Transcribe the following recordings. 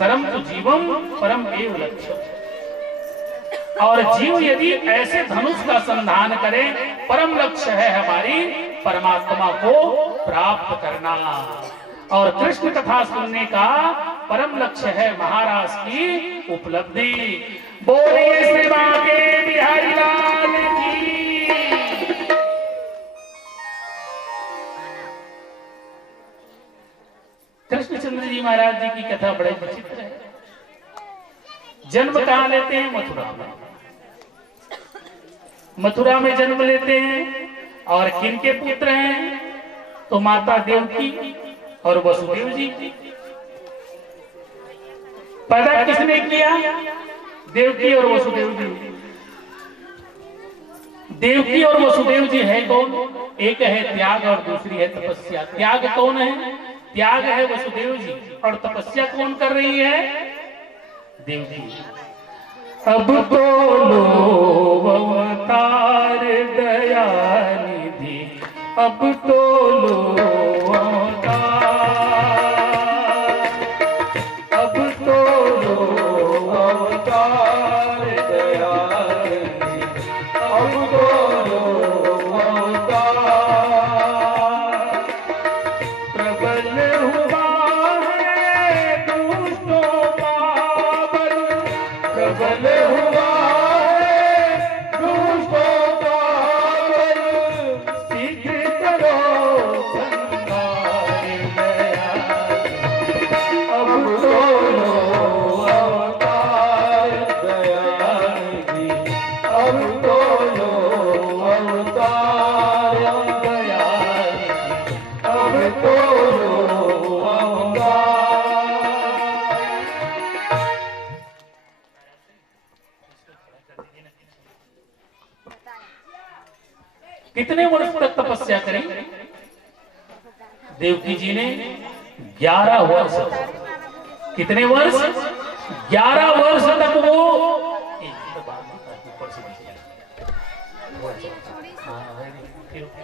सरम तो जीवम परम एव लक्ष्य। और जीव यदि ऐसे धनुष का संधान करे, परम लक्ष्य है हमारी परमात्मा को प्राप्त करना। और कृष्ण कथा सुनने का परम लक्ष्य है महाराज की उपलब्धि। बोलिए श्री बांके बिहारी लाल की। कृष्णचंद्र जी महाराज जी की कथा बड़े विचित्र है। जन्म कहाँ लेते हैं? मथुरा में। मथुरा में जन्म लेते हैं और किनके पुत्र हैं? तो माता देवकी और वसुदेव जी। पैदा किसने किया? देवकी और वसुदेव जी। देवकी और वसुदेव जी है कौन? एक है त्याग और दूसरी है तपस्या। त्याग कौन है? त्याग है वसुदेव जी। और तपस्या कौन कर रही है? देवकी। अब तो लो अवतार दया निधि, अब तो लो अवतार, अब तो लो अवतार दया निधि, अब तो लो अवतार। प्रबल हुआ है दुष्टों का बल, प्रबल हुआ है दुष्टों का बल, शीघ्र करो संहार दया, अब तो लो अवतार दया निधि, अब तो लो अवतार दया निधि, अब तो लो अवतार। कितने वर्ष तक तपस्या करी? देवकी जी ने 11 वर्ष। कितने वर्ष? 11 वर्ष तक वो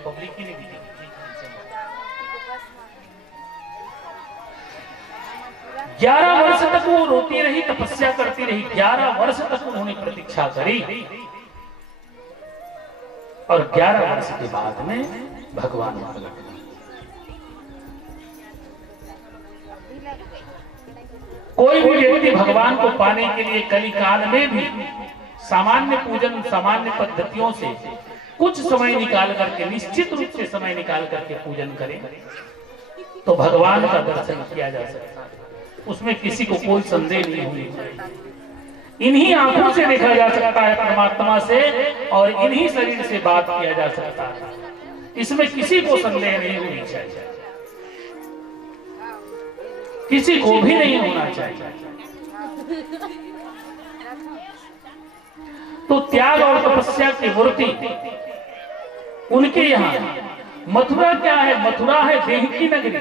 पब्लिक की नहीं दी। 11 वर्ष तक वो रोती रही, तपस्या करती रही। 11 वर्ष तक उन्होंने प्रतीक्षा करी। और 11 वर्ष के बाद में भगवान प्रकट हुए। कोई भी व्यक्ति भगवान को पाने के लिए कली काल में भी सामान्य पूजन, सामान्य पद्धतियों से कुछ समय निकाल करके, निश्चित रूप से समय निकाल करके पूजन करे तो भगवान का दर्शन किया जा सकता है। उसमें किसी को कोई संदेह नहीं होनी चाहिए। इन्हीं आंखों से देखा जा सकता है परमात्मा से, और इन्हीं शरीर से बात किया जा सकता है। इसमें किसी को संदेह नहीं होनी चाहिए, किसी को भी नहीं होना चाहिए। तो त्याग और तपस्या की मूर्ति उनके यहाँ। मथुरा क्या है? मथुरा है देह की नगरी,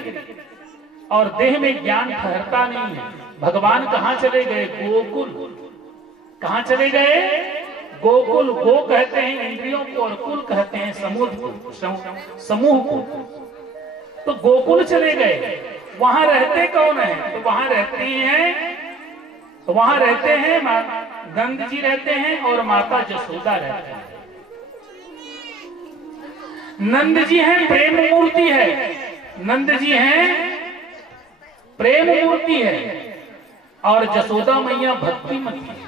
और देह में ज्ञान ठहरता नहीं है। भगवान कहाँ चले गए? गोकुल। कहाँ चले गए? गोकुल। गो कहते हैं इंद्रियों को और कुल कहते हैं समूह को। तो गोकुल चले गए। वहां रहते कौन है? तो वहां रहते हैं नंद जी रहते हैं और माता जसोदा रहते हैं। नंद जी हैं प्रेम मूर्ति है, नंद जी हैं प्रेम मूर्ति है, और जसोदा मैया भक्तिमती है।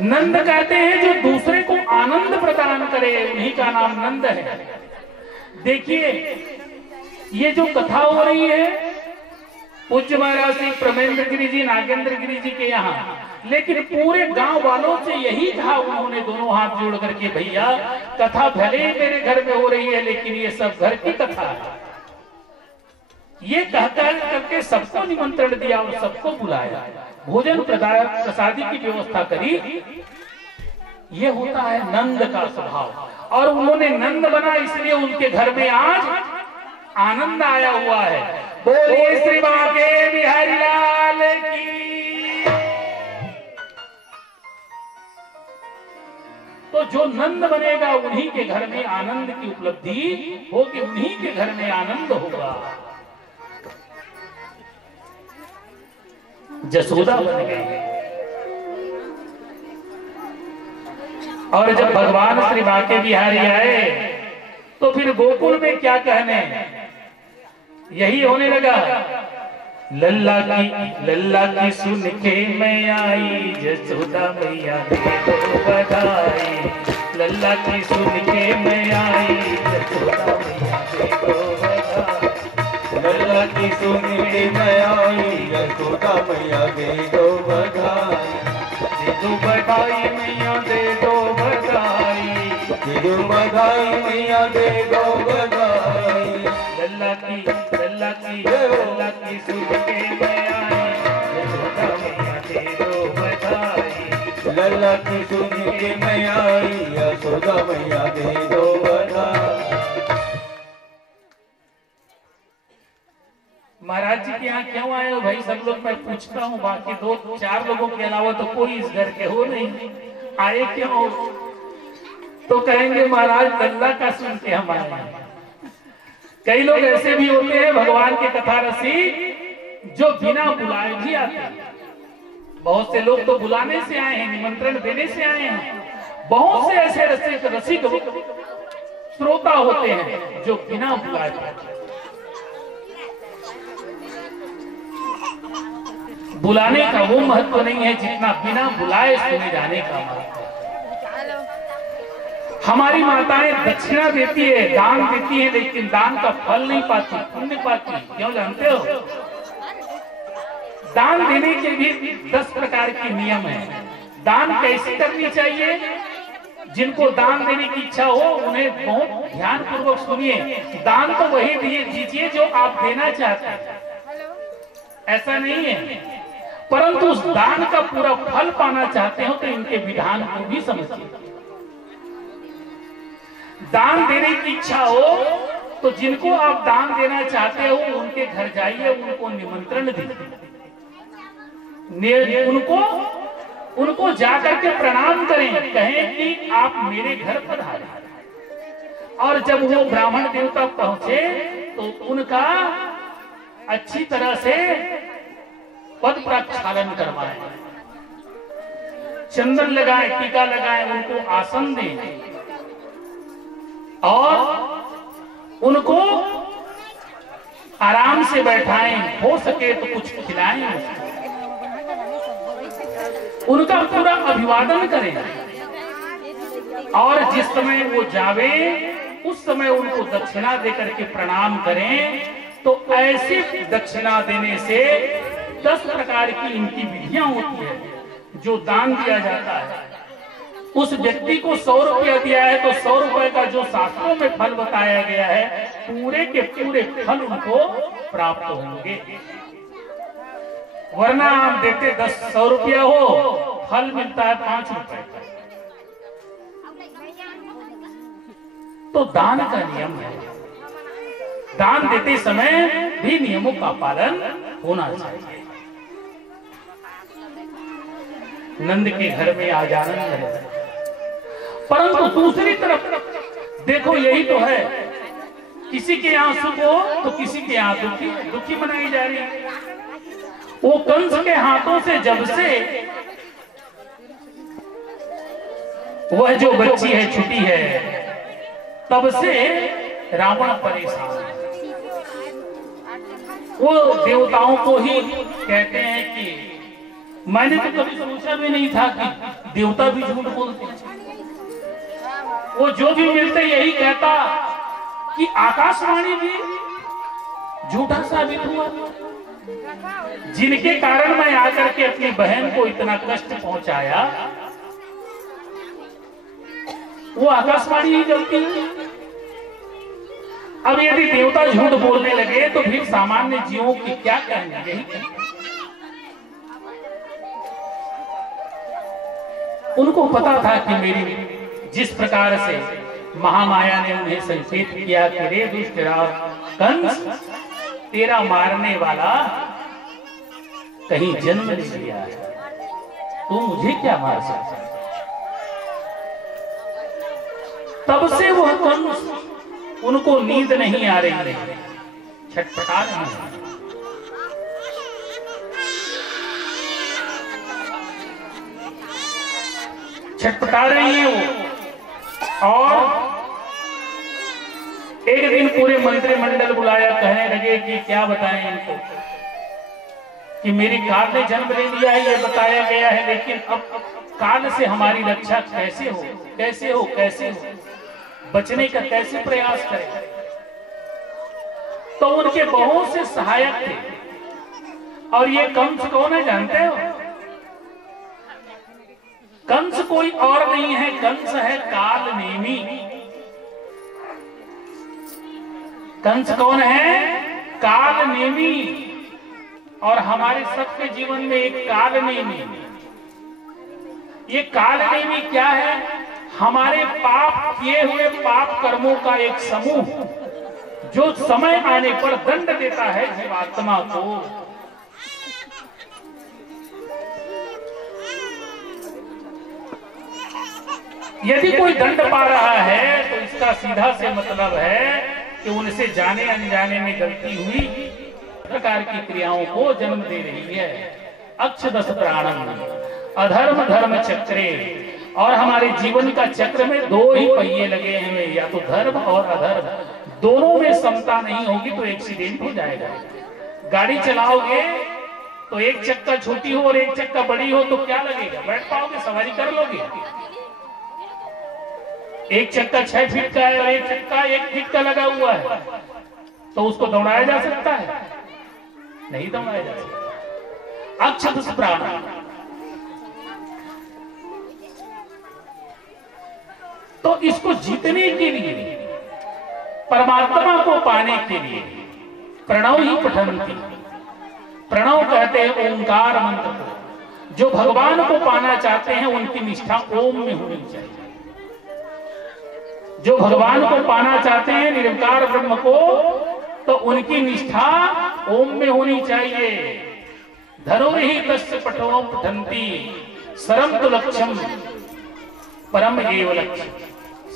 नंद कहते हैं जो दूसरे को आनंद प्रदान करे, उन्हीं का नाम नंद है। देखिए ये जो कथा हो रही है पूज्य महाराज श्री प्रमेंद्र गिरी जी, नागेंद्र गिरी जी के यहाँ, लेकिन पूरे गांव वालों से यही कहा उन्होंने दोनों हाथ जोड़ करके, भैया कथा भले ही मेरे घर में हो रही है लेकिन ये सब घर की कथा है। ये कहकर करके सबको निमंत्रण दिया और सबको बुलाया, भोजन प्रसादी की व्यवस्था करी। ये होता है नंद का स्वभाव, और उन्होंने नंद बना इसलिए उनके घर में आज आनंद आया हुआ है। बोलिए श्री बांके बिहारी लाल की। तो जो नंद बनेगा उन्हीं के घर में आनंद की उपलब्धि होगी, उन्हीं के घर में आनंद होगा। जसोदा बन गई। और जब भगवान श्री बांके बिहारी आए तो फिर गोकुल में क्या कहने, यही होने लगा। लल्ला की सुन के मैं आई, जसोदा मैया दे दो बधाई। लल्ला की सुन के मैं आई, जसोदा मैया दे दो बधाई। लल्ला की सुन के मैं आई, जसोदा मैया दे दो बधाई। दे दो बधाई मैया दे दो बधाई, दे दो बधाई मैया दे दो बधाई। लल्ला की सुन के मैं आई, जसोदा मैया दे दो बधाई। लल्ला की सुन के मैं आई, यशोदा मैया दे दो बधाई। महाराज जी के यहाँ क्यों आए हो भाई? सब लोग मैं पूछता हूँ, बाकी 2-4 लोगों के अलावा तो कोई इस घर के हो नहीं, आए क्यों हो? तो कहेंगे महाराज लल्ला का सुन के हम आए। कई लोग ऐसे भी होते हैं भगवान के कथा रसिक जो बिना बुलाए भी आते हैं। बहुत से लोग तो बुलाने से आए हैं, निमंत्रण देने से आए हैं। बहुत से ऐसे रसिक श्रोता होते हैं जो बिना बुलाए आते हैं। बुलाने का वो महत्व नहीं है जितना बिना बुलाए सुने जाने का महत्व। हमारी माताएं दक्षिणा देती है, दान देती है, लेकिन दान का फल नहीं पाती, पुण्य पाती। क्यों जानते हो? दान देने के भी 10 प्रकार के नियम है। दान कैसे करनी चाहिए? जिनको दान देने की इच्छा हो उन्हें बहुत ध्यान पूर्वक सुनिए। दान तो वही दीजिए जो आप देना चाहते हैं, ऐसा नहीं है। परंतु उस दान का पूरा फल पाना चाहते हो तो इनके विधान को भी समझिए। दान देने की इच्छा हो तो जिनको आप दान देना चाहते हो उनके घर जाइए, उनको निमंत्रण दीजिए, उनको जाकर के प्रणाम करें, कहें कि आप मेरे घर पधारे। और जब वो ब्राह्मण देवता पहुंचे तो उनका अच्छी तरह से पद प्रक्षालन करवाएं, चंदन लगाएं, टीका लगाएं, उनको आसन दें और उनको आराम से बैठाएं, हो सके तो कुछ खिलाएं, उनका पूरा अभिवादन करें। और जिस समय वो जावे उस समय उनको दक्षिणा देकर के प्रणाम करें। तो ऐसे दक्षिणा देने से 10 प्रकार की इनकी विधियां होती है। जो दान दिया जाता है, उस व्यक्ति को 100 रुपया दिया है तो 100 रुपए का जो शास्त्रों में फल बताया गया है, पूरे के पूरे फल उनको प्राप्त होंगे। वरना आप देते 100 रुपया हो, फल मिलता है 5 रुपए का। तो दान का नियम है, दान देते समय भी नियमों का पालन होना चाहिए। नंद के घर में आज आनंद है, परंतु दूसरी तरफ देखो यही तो है, किसी के यहाँ सुख हो तो किसी के यहाँ दुखी मनाई जा रही है। वो कंस के हाथों से जब से वह जो बच्ची है छुटी है, तब से रावण परेशान है। वो देवताओं को ही कहते हैं कि मैंने तो कभी सोचा भी नहीं था कि देवता भी झूठ बोलते हैं। वो जो भी मिलते यही कहता कि आकाशवाणी भी झूठा साबित हुआ। जिनके कारण मैं आकर के अपनी बहन को इतना कष्ट पहुंचाया, वो आकाशवाणी ही गलती है। अब यदि देवता झूठ बोलने लगे तो फिर सामान्य जीवों की क्या कहने? उनको पता था कि मेरी जिस प्रकार से महामाया ने उन्हें संकेत किया कि रे दुष्ट कंस, तेरा मारने वाला कहीं जन्म ले लिया है, तू मुझे क्या मार सकता है। तब से वह कंस, उनको नींद नहीं आ रही है, छटपटा रही है। छटपटा रही हैं वो। और एक दिन पूरे मंत्रिमंडल बुलाया, कहने लगे कि क्या बताएं इनको कि मेरी काल ने जन्म ले लिया है, ये बताया गया है, लेकिन अब काल से हमारी रक्षा कैसे हो, कैसे हो, कैसे हो, बचने का कैसे प्रयास करें। तो उनके बहुत से सहायक थे, और ये कंस कौन है जानते हो? कंस कोई और नहीं है, कंस है काल नेमी। कंस कौन है? काल नेमी। और हमारे सबके जीवन में एक काल नेमी, ये काल नेमी क्या है? हमारे पाप किए हुए पाप कर्मों का एक समूह, जो समय आने पर दंड देता है जीवात्मा को। यदि कोई दंड पा रहा है तो इसका सीधा से मतलब है कि उनसे जाने अनजाने में गलती हुई प्रकार की क्रियाओं को जन्म दे रही है। अक्षदश प्राणम अधर्म धर्म चक्रे। और हमारे जीवन का चक्र में दो ही पहिए लगे हैं, या तो धर्म और अधर्म, दोनों में समता नहीं होगी तो एक्सीडेंट हो जाएगा। गाड़ी चलाओगे तो एक चक्का छोटी हो और एक चक्का बड़ी हो तो क्या लगेगा? बैठ पाओगे? सवारी कर लोगे? एक चक्का 6 फीट का है और एक चक्का 1 फीट का लगा हुआ है, तो उसको दौड़ाया जा सकता है? नहीं दौड़ाया जा सकता। अक्षदश प्राण। तो इसको जीतने के लिए, परमात्मा को पाने के लिए प्रणव ही पठंती। प्रणव कहते हैं ओंकार मंत्र को। जो भगवान को पाना चाहते हैं उनकी निष्ठा ओम में होनी चाहिए। जो भगवान को पाना चाहते हैं निरंकार ब्रह्म को, तो उनकी निष्ठा ओम में होनी चाहिए। धनुर्हि तस्य पठो पठन्ति सरम तु लक्ष्यम परम एव लक्ष्यम।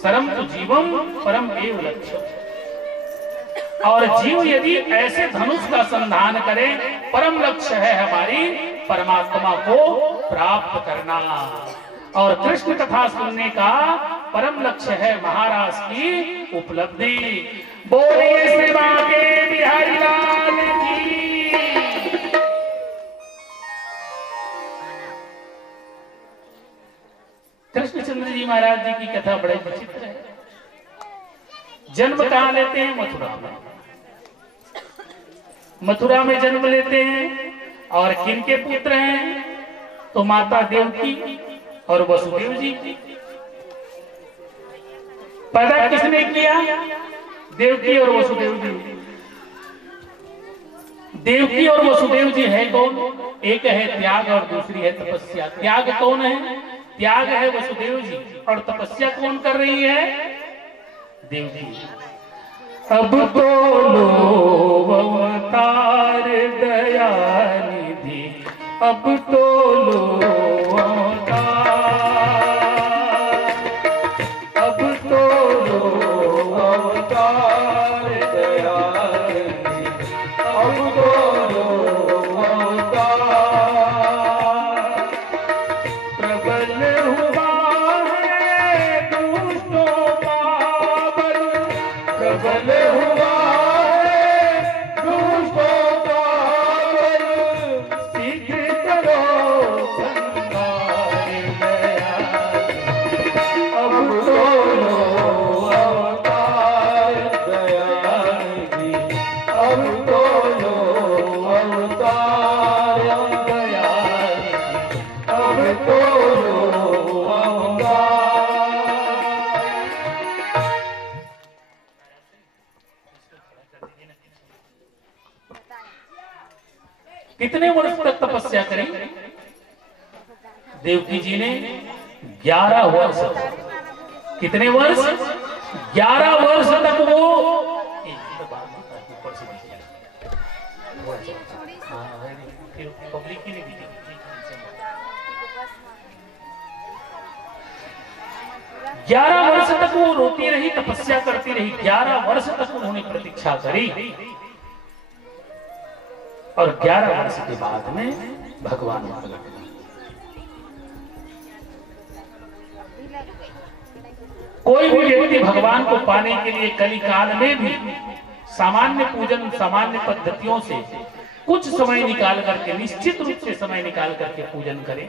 सरम तु जीवम परम एव लक्ष्यम। और जीव यदि ऐसे धनुष का संधान करे, परम लक्ष्य है हमारी परमात्मा को प्राप्त करना। और कृष्ण कथा सुनने का परम लक्ष्य है महाराज की उपलब्धि। बोलिए श्री बांके बिहारी लाल की। कृष्णचंद्र जी महाराज जी की कथा बड़े विचित्र है। जन्म कहां लेते हैं? मथुरा में। मथुरा में जन्म लेते हैं। और किनके पुत्र हैं? तो माता देवकी और वसुदेव जी। पैदा किसने किया? देवकी और वसुदेव जी। देवकी और वसुदेव जी है कौन? एक है त्याग और दूसरी है तपस्या। त्याग कौन है? त्याग है वसुदेव जी। और तपस्या कौन कर रही है? देवकी। अब तो लो अवतार दया निधि, अब तो लो अवतार, अब तो लो अवतार दया निधि, अब तो लो अवतार। प्रबल हुआ है दुष्टों का बल, प्रबल हुआ है दुष्टों का बल, शीघ्र करो संहार दया। अब तो लो अवतार दया निधि, अब तो लो अवतार दया निधि, अब तो लो अवतार। कितने वर्ष तक तपस्या करी? देवकी जी ने 11 वर्ष। कितने वर्ष? 11 वर्ष तक वो पब्लिक की नहीं। 11 वर्ष तक वो रोती रही, तपस्या करती रही। 11 वर्ष तक उन्होंने प्रतीक्षा करी। और 11 वर्ष के बाद में भगवान प्रकट हुए। कोई भी व्यक्ति भगवान को पाने के लिए कली काल में भी सामान्य पूजन, सामान्य पद्धतियों से कुछ समय निकाल करके, निश्चित रूप से समय निकाल करके पूजन करें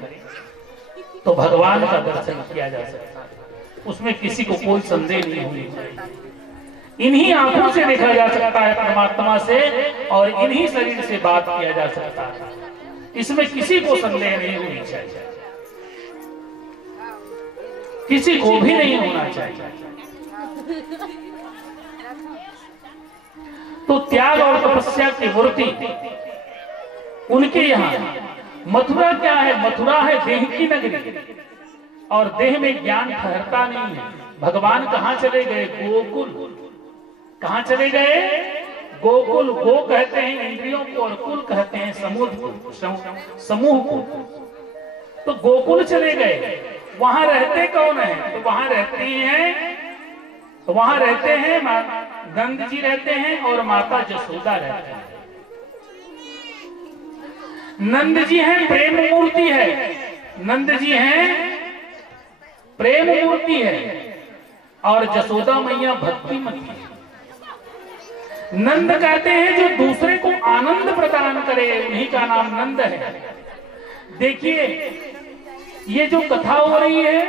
तो भगवान का दर्शन किया जा सकता है। उसमें किसी को कोई संदेह नहीं होनी चाहिए। इन्हीं आंखों से देखा जा सकता है परमात्मा से, और इन्हीं शरीर से बात किया जा सकता है। इसमें किसी को संदेह नहीं होनी चाहिए, किसी को भी नहीं होना चाहिए। तो त्याग और तपस्या की मूर्ति उनके यहाँ। मथुरा क्या है? मथुरा है देह की नगरी, और देह में ज्ञान ठहरता नहीं है। भगवान कहाँ चले गए? गोकुल। कहाँ चले गए? गोकुल। गो कहते हैं इंद्रियों को, और कुल कहते हैं समूह को। तो गोकुल चले गए। वहां रहते कौन है? तो वहां रहते हैं नंद जी रहते हैं और माता जसोदा रहते हैं। नंद जी हैं प्रेम मूर्ति है, नंद जी हैं प्रेम मूर्ति है, और जसोदा मैया भक्तिमती है। नंद कहते हैं जो दूसरे को आनंद प्रदान करे, उन्हीं का नाम नंद है। देखिए ये जो कथा हो रही है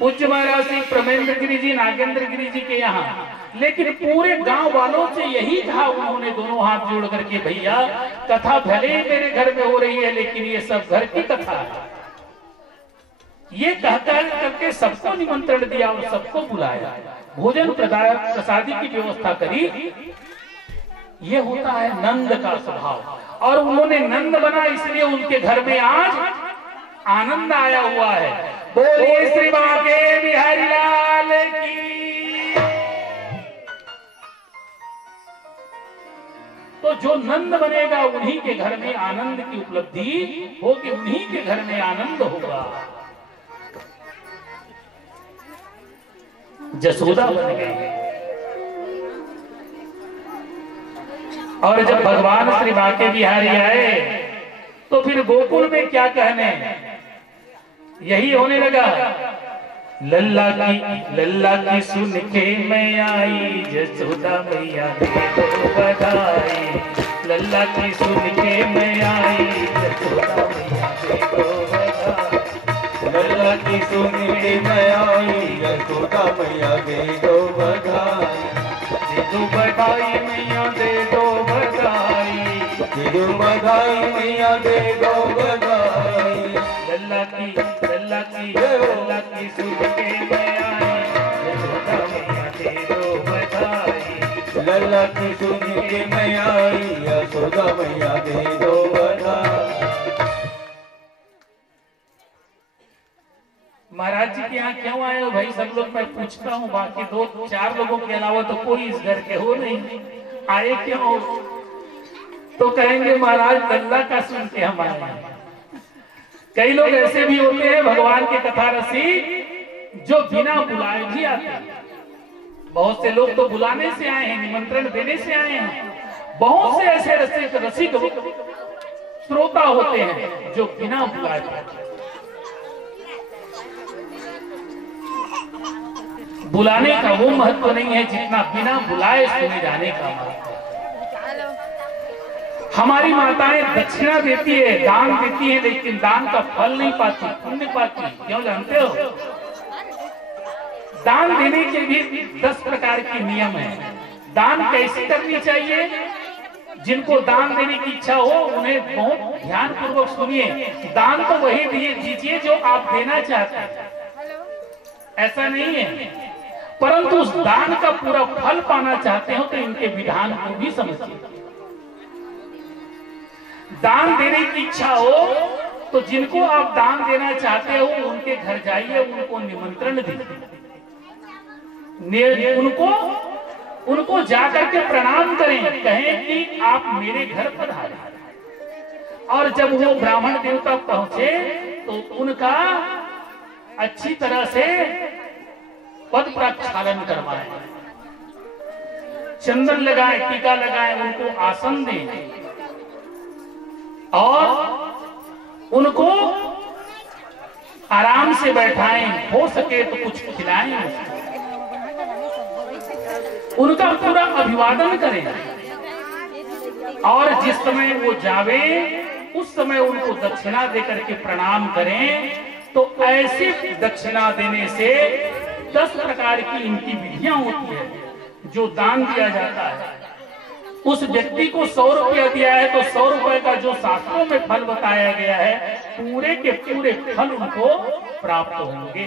पूज्य महाराज श्री प्रमेंद्र गिरी जी, नागेंद्र गिरी जी के यहाँ, लेकिन पूरे गांव वालों से यही कहा उन्होंने दोनों हाथ जोड़ करके, भैया कथा भले ही मेरे घर में हो रही है लेकिन ये सब घर की कथा है। ये कहकर करके सबको निमंत्रण दिया और सबको बुलाया, भोजन प्रसादी की व्यवस्था करी। ये होता है नंद का स्वभाव, और उन्होंने नंद बना इसलिए उनके घर में आज आनंद आया हुआ है। बोलिए श्री बांके बिहारी लाल की। तो जो नंद बनेगा उन्हीं के घर में आनंद की उपलब्धि होगी, उन्हीं के घर में आनंद होगा। जसोदा बन गई। और जब भगवान श्री बांके बिहारी आए तो फिर गोकुल में क्या कहने, यही होने लगा। लल्ला की सुन के मैं आई, जसोदा मैया दे दो बधाई। लल्ला की सुन के मैं आई, जसोदा मैया दे दो बधाई। लल्ला की सुन के मैं आई, जसोदा मैया दे दो बधाई। दे दो बधाई मैया दे दो बधाई, दे दो बधाई मैया दे दो बधाई। लल्ला की सुन के मैं आई, जसोदा मैया दे दो बधाई। लल्ला की सुन के मैं आई, जसोदा मैया दे दो बधाई। महाराज जी के यहाँ क्यों आए हो भाई? सब लोग मैं पूछता हूँ, बाकी 2-4 लोगों के अलावा तो कोई इस घर के हो नहीं, आए क्यों हो? तो कहेंगे महाराज लल्ला का सुन के हम आए। कई लोग ऐसे भी होते हैं भगवान के कथा रसिक जो बिना बुलाए भी आते हैं। बहुत से लोग तो बुलाने से आए हैं, निमंत्रण देने से आए हैं। बहुत से ऐसे रसिक श्रोता होते हैं जो बिना बुलाए आते हैं। बुलाने का वो महत्व नहीं है जितना बिना बुलाए सुने जाने का महत्व। हमारी माताएं दक्षिणा देती है, दान देती है, लेकिन दान का फल नहीं पाती, पुण्य पाती। क्यों जानते हो? दान देने के भी 10 प्रकार के नियम है। दान कैसे करनी चाहिए? जिनको दान देने की इच्छा हो उन्हें बहुत ध्यान पूर्वक सुनिए। दान तो वही दीजिए जो आप देना चाहते हैं, ऐसा नहीं है। परंतु उस दान का पूरा फल पाना चाहते हो तो इनके विधान को भी समझिए। दान देने की इच्छा हो तो जिनको आप दान देना चाहते हो उनके घर जाइए, उनको निमंत्रण दीजिए, उनको जाकर के प्रणाम करें, कहें कि आप मेरे घर पधारे। और जब वो ब्राह्मण देवता पहुंचे तो उनका अच्छी तरह से पद प्रक्षालन करवाएं, चंदन लगाएं, टीका लगाएं, उनको आसन दें और उनको आराम से बैठाएं, हो सके तो कुछ खिलाएं, उनका पूरा अभिवादन करें और जिस समय वो जावे उस समय उनको दक्षिणा देकर के प्रणाम करें। तो ऐसे दक्षिणा देने से 10 प्रकार की इनकी विधियां होती है जो दान दिया जाता है। उस व्यक्ति को 100 रुपया दिया है तो 100 रुपए का जो शास्त्रों में फल बताया गया है पूरे के पूरे फल उनको प्राप्त होंगे।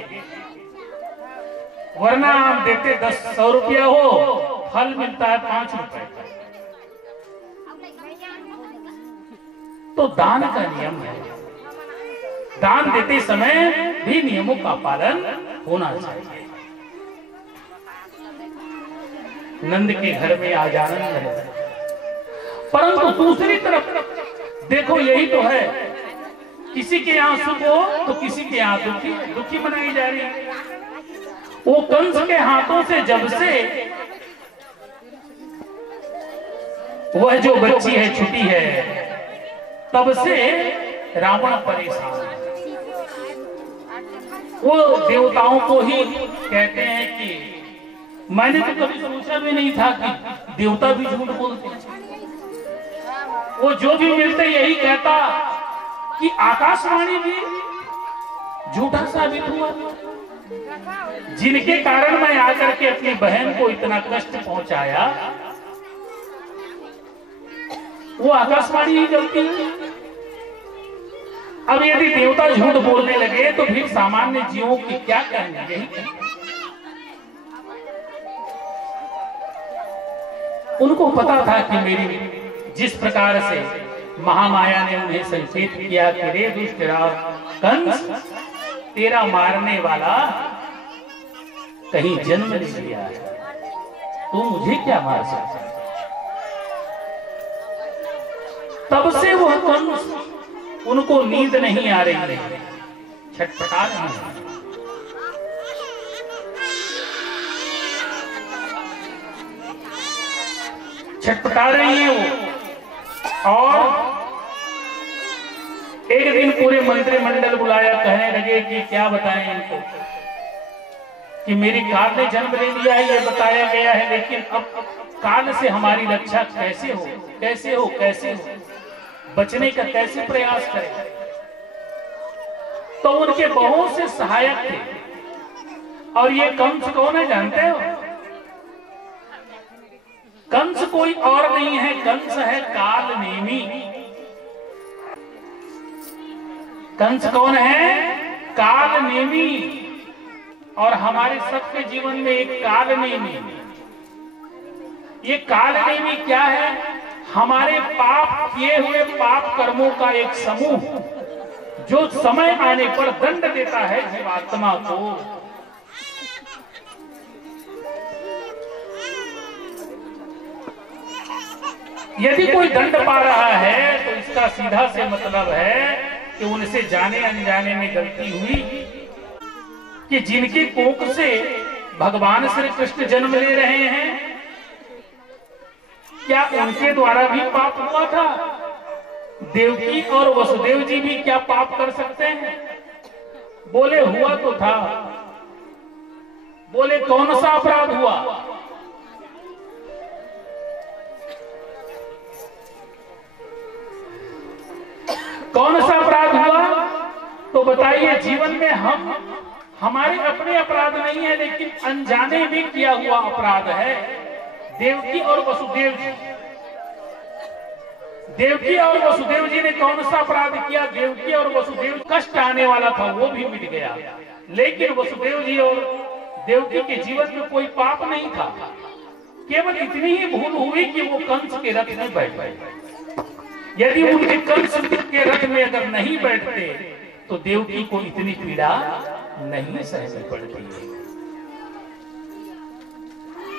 वरना आप देते 100 रुपया हो, फल मिलता है 5 रुपए का। तो दान का नियम है, दान देते समय भी नियमों का पालन होना चाहिए। नंद के घर में आज आनंद है, परंतु दूसरी तरफ देखो यही तो है, किसी के यहाँ सुख हो तो किसी के यहाँ दुखी मनाई जा रही है। वो कंस के हाथों से जब से वह जो बच्ची है छुटी है तब से रावण परेशान है। वो देवताओं को ही कहते हैं कि मैंने तो कभी सोचा भी नहीं था कि देवता भी झूठ बोलते हैं। वो जो भी मिलते यही कहता कि आकाशवाणी भी झूठा साबित हुआ। जिनके कारण मैं आकर के अपनी बहन को इतना कष्ट पहुंचाया वो आकाशवाणी ही गलती है। अब यदि देवता झूठ बोलने लगे तो फिर सामान्य जीवों की क्या कहेंगे? उनको पता था कि मेरी जिस प्रकार से महामाया ने उन्हें संकेत किया कि रे दुष्ट कंस, तेरा मारने वाला कहीं जन्म ले लिया है, तू मुझे क्या मार सकता है। तब से वह कंस, उनको नींद नहीं आ रही है, छटपटा रही है। छटपटा रही है वो। और एक दिन पूरे मंत्रिमंडल बुलाया, कहने लगे कि क्या बताएं इनको कि मेरी काल ने जन्म ले लिया है, ये बताया गया है, लेकिन अब काल से हमारी रक्षा कैसे हो, कैसे हो, कैसे हो, बचने का कैसे प्रयास करें। तो उनके बहुत से सहायक थे। और ये कंस कौन है जानते हो? कंस कोई और नहीं है, कंस है काल नेमी। कंस कौन है? काल नेमी। और हमारे सबके जीवन में एक काल नेमी। ये काल नेमी क्या है? हमारे पाप किए हुए पाप कर्मों का एक समूह जो समय आने पर दंड देता है जीवात्मा को। यदि कोई दंड पा रहा है तो इसका सीधा से मतलब है कि उनसे जाने अनजाने में गलती हुई, कि जिनकी कोख से भगवान श्री कृष्ण जन्म ले रहे हैं क्या उनके द्वारा भी पाप हुआ था? देवकी और वसुदेव जी भी क्या पाप कर सकते हैं? बोले हुआ तो था। बोले कौन सा अपराध हुआ? कौन सा अपराध हुआ? तो बताइए। जीवन में हमारे अपने अपराध नहीं है, लेकिन अनजाने में किया हुआ अपराध है। देवकी और वसुदेव जी, देवकी और वसुदेव जी ने कौन सा अपराध किया? देवकी और वसुदेव, कष्ट आने वाला था वो भी मिट गया, लेकिन वसुदेव जी और देवकी के जीवन में कोई पाप नहीं था। केवल इतनी ही भूल हुई कि वो कंस के रथ में बैठ गए। यदि उनके कंस के रथ में अगर नहीं बैठते तो देवकी को इतनी पीड़ा नहीं सहनी पड़ती।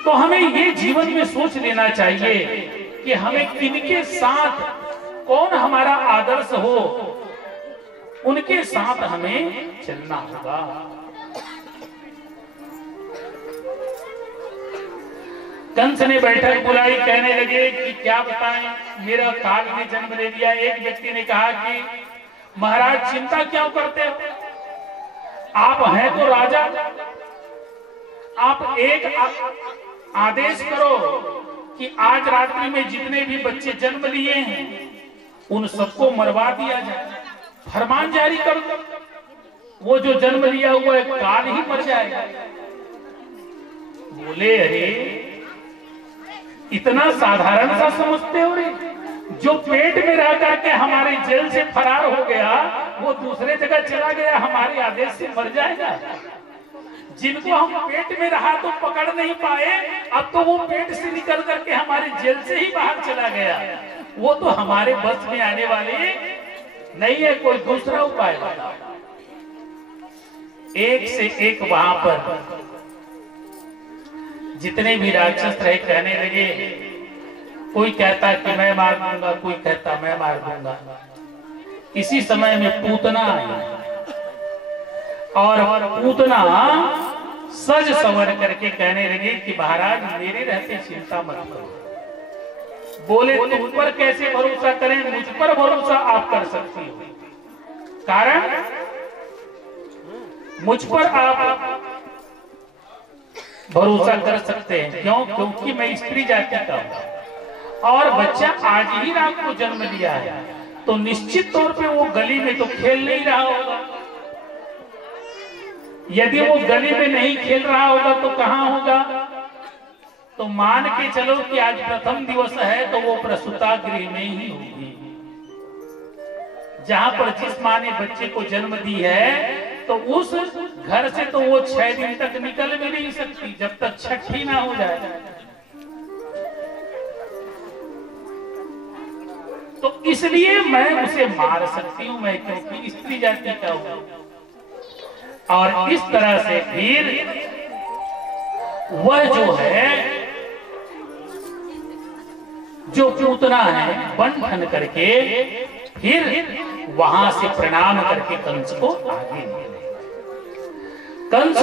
तो हमें ये जीवन में सोच लेना चाहिए कि हमें किनके साथ, कौन हमारा आदर्श हो, उनके साथ हमें चलना होगा। कंस ने बैठक बुलाई, कहने लगे कि क्या बताएं, मेरा काल ने जन्म ले लिया। एक व्यक्ति ने कहा कि महाराज चिंता क्यों करते हो, आप हैं तो राजा, आप एक आदेश करो कि आज रात्रि में जितने भी बच्चे जन्म लिए हैं उन सबको मरवा दिया जाए। फरमान जारी कर दो, वो जो जन्म लिया हुआ है काल ही मर जाएगा। बोले अरे इतना साधारण सा समझते हो रे? जो पेट में रह करके हमारे जेल से फरार हो गया वो दूसरे जगह चला गया, हमारे आदेश से मर जाएगा। जिनको हम पेट में रहा तो पकड़ नहीं पाए, अब तो वो पेट से निकल करके हमारे जेल से ही बाहर चला गया, वो तो हमारे बस में आने वाले नहीं है। कोई दूसरा उपाय बताओ। एक से एक वहां पर जितने भी राक्षस रहे कहने लगे, कोई कहता कि मैं मार दूंगा, कोई कहता मैं मार दूंगा। इसी समय में पूतना आई और पूतना सज संवर करके कहने लगे कि महाराज मेरे रहते चिंता मत करो। बोले तुम पर कैसे भरोसा करें, मुझ पर भरोसा आप कर सकती हो। कारण मुझ पर आप भरोसा कर सकते हैं। क्यों? क्योंकि मैं स्त्री जाति का हूं और बच्चा आज ही रात को जन्म लिया है, तो निश्चित तौर पे वो गली में तो खेल नहीं रहा होगा। यदि वो गली में नहीं खेल रहा होगा तो कहां होगा? तो मान के चलो कि आज प्रथम दिवस है तो वो प्रसूता गृह में ही होगी, जहां पर जिस मां ने बच्चे को जन्म दी है। तो उस घर से तो वो 6 दिन तक निकल भी नहीं सकती जब तक छठी ना हो जाए। तो इसलिए मैं उसे मार सकती हूं, मैं क्योंकि स्त्री जाति का हूं। और इस तरह से फिर वह जो है, जो पूतना है, बन ठन करके फिर वहां से प्रणाम करके कंस को आगे निकले। कंस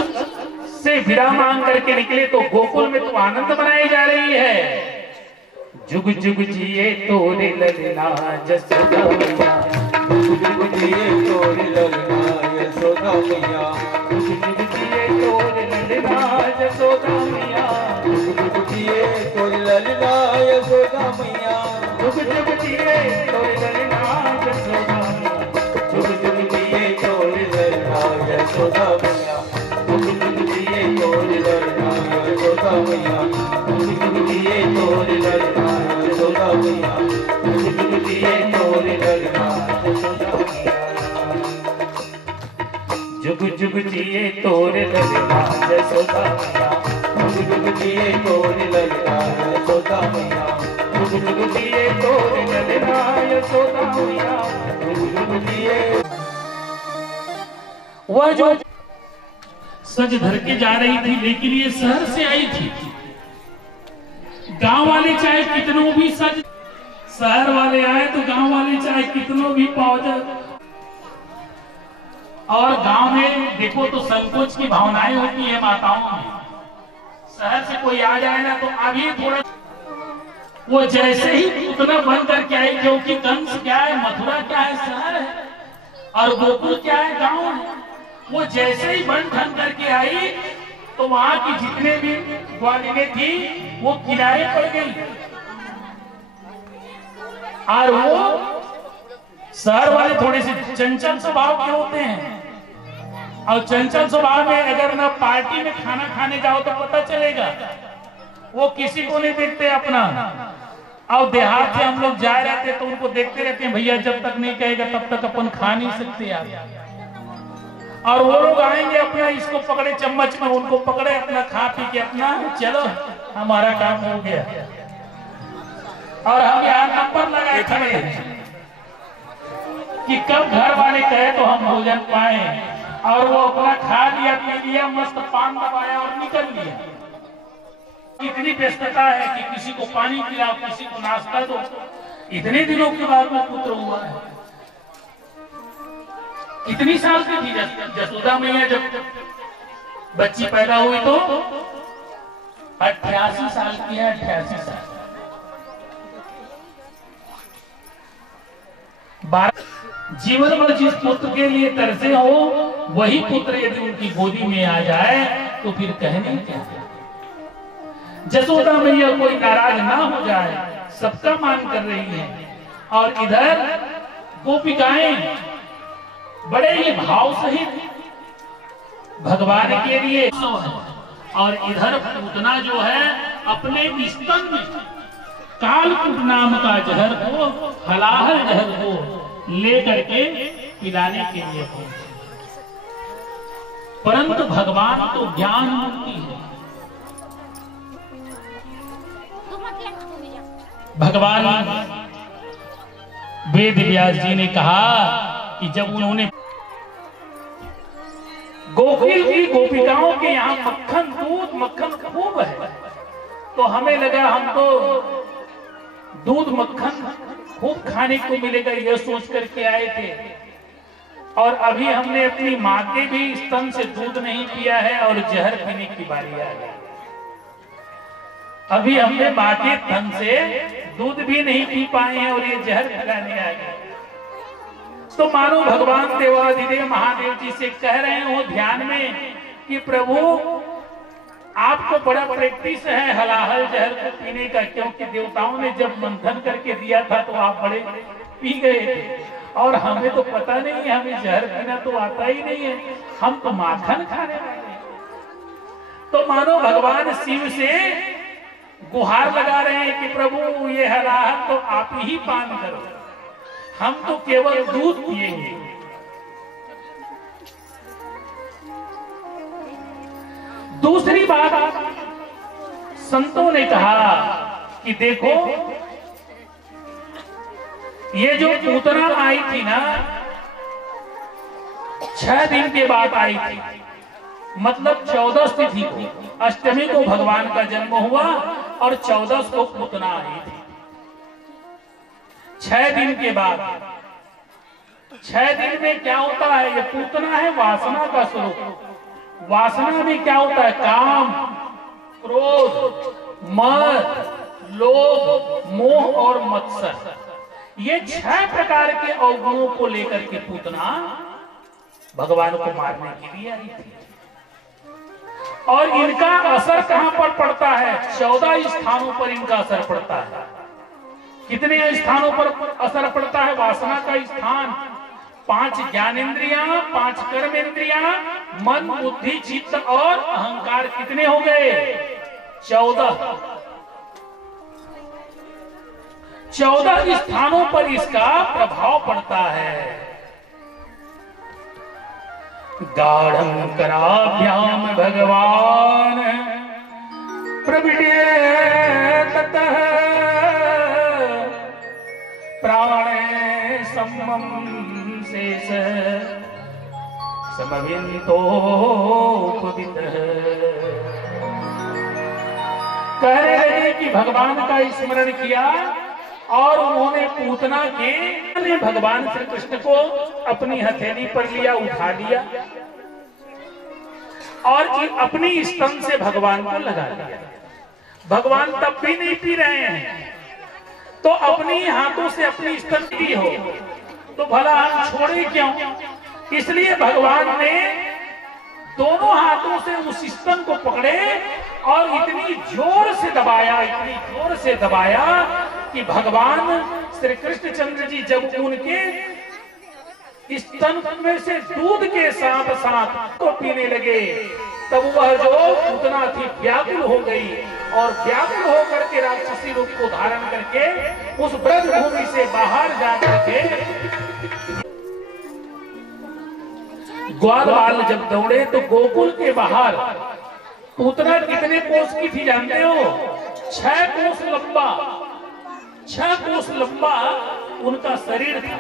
से विदा मांग करके निकले तो गोकुल में तो आनंद मनाई जा रही है। जुग जुग जिए तोरे ललना जसोदा मैया, जुग जुग जिए तोरे ललना यशोदा मैया, जुग जुग जिए तोरे ललना जसोदा मैया, जुग जुग जिए तोरे ललना यशोदा मैया, जुग जुग जिए तोरे ललना जसोदा मैया, जुग जुग जिए तोरे ललना यशोदा मैया, जुग जुग जिए तोरे ललना यशोदा मैया, जुग जुग जिए तोरे ललना यशोदा मैया, जुग जुग जिए तोरे ललना यशोदा मैया, जुग जुग जिए तोरे ललना जसोदा मैया, जुग जुग जिए तोरे ललना यशोदा मैया, जुग जुग जिए तोरे ललना यशोदा मैया, जुग जुग जिए। वह जो सज धर के जा रही थी, लेकिन ये शहर से आई थी। गांव वाले चाहे कितनों भी सज, शहर वाले आए तो गांव वाले चाहे कितनों भी पहुंचे। और गांव में देखो तो संकोच की भावनाएं होती है माताओं में। शहर से कोई आ जाए ना तो अभी थोड़ा, वो जैसे ही उतना बन करके आई, क्योंकि कंस क्या है, मथुरा क्या है, शहर है, और गोकुल क्या है, गांव है। वो जैसे ही बन ठन करके आई तो वहां की जितने भी ग्वालिनें थी वो किनारे पड़ गई। और वो शहर वाले थोड़े से चंचल स्वभाव के होते हैं, और चंचल स्वभाव में अगर ना पार्टी में खाना खाने जाओ तो पता चलेगा, वो किसी को नहीं देखते अपना। और देहात से हम लोग जा रहे थे तो उनको देखते रहते हैं, भैया जब तक नहीं कहेगा तब तक अपन खा नहीं सकते यार। और वो लोग आएंगे अपना इसको पकड़े चम्मच में, उनको पकड़े अपना खा पी के अपना चलो हमारा काम हो गया। और हम यहाँ नंबर लगाए खड़े कि कब घर वाले कहे तो हम भोजन पाए। और वो अपना खा लिया, पी लिया, मस्त पान दबाया और निकल लिया। इतनी व्यस्तता है कि किसी को पानी पिलाओ, किसी को नाश्ता दो। इतने दिनों के बाद में पुत्र हुआ है। कितनी साल की थी जसोदा मैया जब बच्ची पैदा हुई? तो 88 साल की है, 88 साल। जीवन भर जिस पुत्र के लिए तरसे हो वही पुत्र यदि उनकी गोदी में आ जाए तो फिर कहने क्या। जसोदा मैया कोई नाराज ना हो जाए, सबका मान कर रही है। और इधर गोपिकाएं बड़े ही भाव सहित भगवान के लिए, और इधर पूतना जो है अपने स्तन में कालकूट नाम का जहर को, हलाहल जहर को लेकर के पिलाने के लिए पहुंचे। परंतु भगवान तो ज्ञान मूर्ति है। भगवान वेद व्यास जी ने कहा कि जब उन्होंने गोकुल की गोपिकाओं के यहाँ मक्खन दूध मक्खन खूब है, तो हमें लगा हम तो दूध मक्खन खूब खाने को मिलेगा यह सोच करके आए थे। और अभी हमने अपनी माँ के भी स्तन से दूध नहीं पिया है और जहर पीने की बारी आ गई। अभी हमने माँ के तन से दूध भी नहीं पी पाए हैं और ये जहर पिलाने आ गए। तो मानो भगवान देवाधिदेव महादेव जी से कह रहे हो ध्यान में कि प्रभु आपको बड़ा प्रैक्टिस है हलाहल जहर को पीने का, क्योंकि देवताओं ने जब मंथन करके दिया था तो आप बड़े पी गए थे और हमें तो पता नहीं है, हमें जहर पीना तो आता ही नहीं है, हम तो माखन खाने वाले हैं। तो मानो भगवान शिव से गुहार लगा रहे हैं कि प्रभु ये हलाहल तो आप ही पान करो, हम तो केवल दूध पिएंगे। दूसरी बात संतों ने कहा कि देखो ये जो पूतना आई थी ना 6 दिन के बाद आई थी, मतलब 14 तिथि को, अष्टमी को भगवान का जन्म हुआ और 14 को पूतना आई थी। 6 दिन के बाद, 6 दिन में क्या होता है, ये पूतना है वासना का स्वरूप। वासना में क्या होता है, काम, क्रोध, मद, लोभ, मोह और मत्सर, ये 6 प्रकार के अवगुणों को लेकर के पूतना भगवान को मारने के लिए आई थी। और इनका असर कहां पर पड़ता है, 14 स्थानों पर इनका असर पड़ता है। कितने स्थानों पर असर पड़ता है वासना का स्थान, 5 ज्ञानेंद्रियां, 5 कर्मेंद्रियां, मन, बुद्धि, चित्त और अहंकार, कितने हो गए, 14। 14 स्थानों पर इसका प्रभाव पड़ता है। गाढ़ं कराभ्याम भगवान प्रविटे ततः प्राणे सम्मम शेष समविंतो पवित्र। कह रहे हैं कि भगवान का स्मरण किया और उन्होंने पूतना के भगवान श्री कृष्ण को अपनी हथेली पर लिया, उठा लिया और अपनी स्तन से भगवान को लगा दिया। भगवान तब भी नहीं पी रहे हैं, तो अपनी हाथों से अपनी स्तन पी हो तो भला हम छोड़े क्यों। इसलिए भगवान ने दोनों हाथों से उस स्तन को पकड़े और इतनी जोर से दबाया, इतनी जोर से दबाया कि भगवान श्री कृष्णचंद्र जी जब उनके स्तन में से दूध के साथ साथ को पीने लगे, तब वह जो पूतना थी व्याकुल हो गई और व्याकुल होकर के राक्षसी रूप को धारण करके उस ब्रज भूमि से बाहर जाकर के ग्वाल बाल जब दौड़े तो गोकुल के बाहर पूतना कितने कोस की थी जानते हो, 6 कोस लंबा, 6 कोस लंबा उनका शरीर था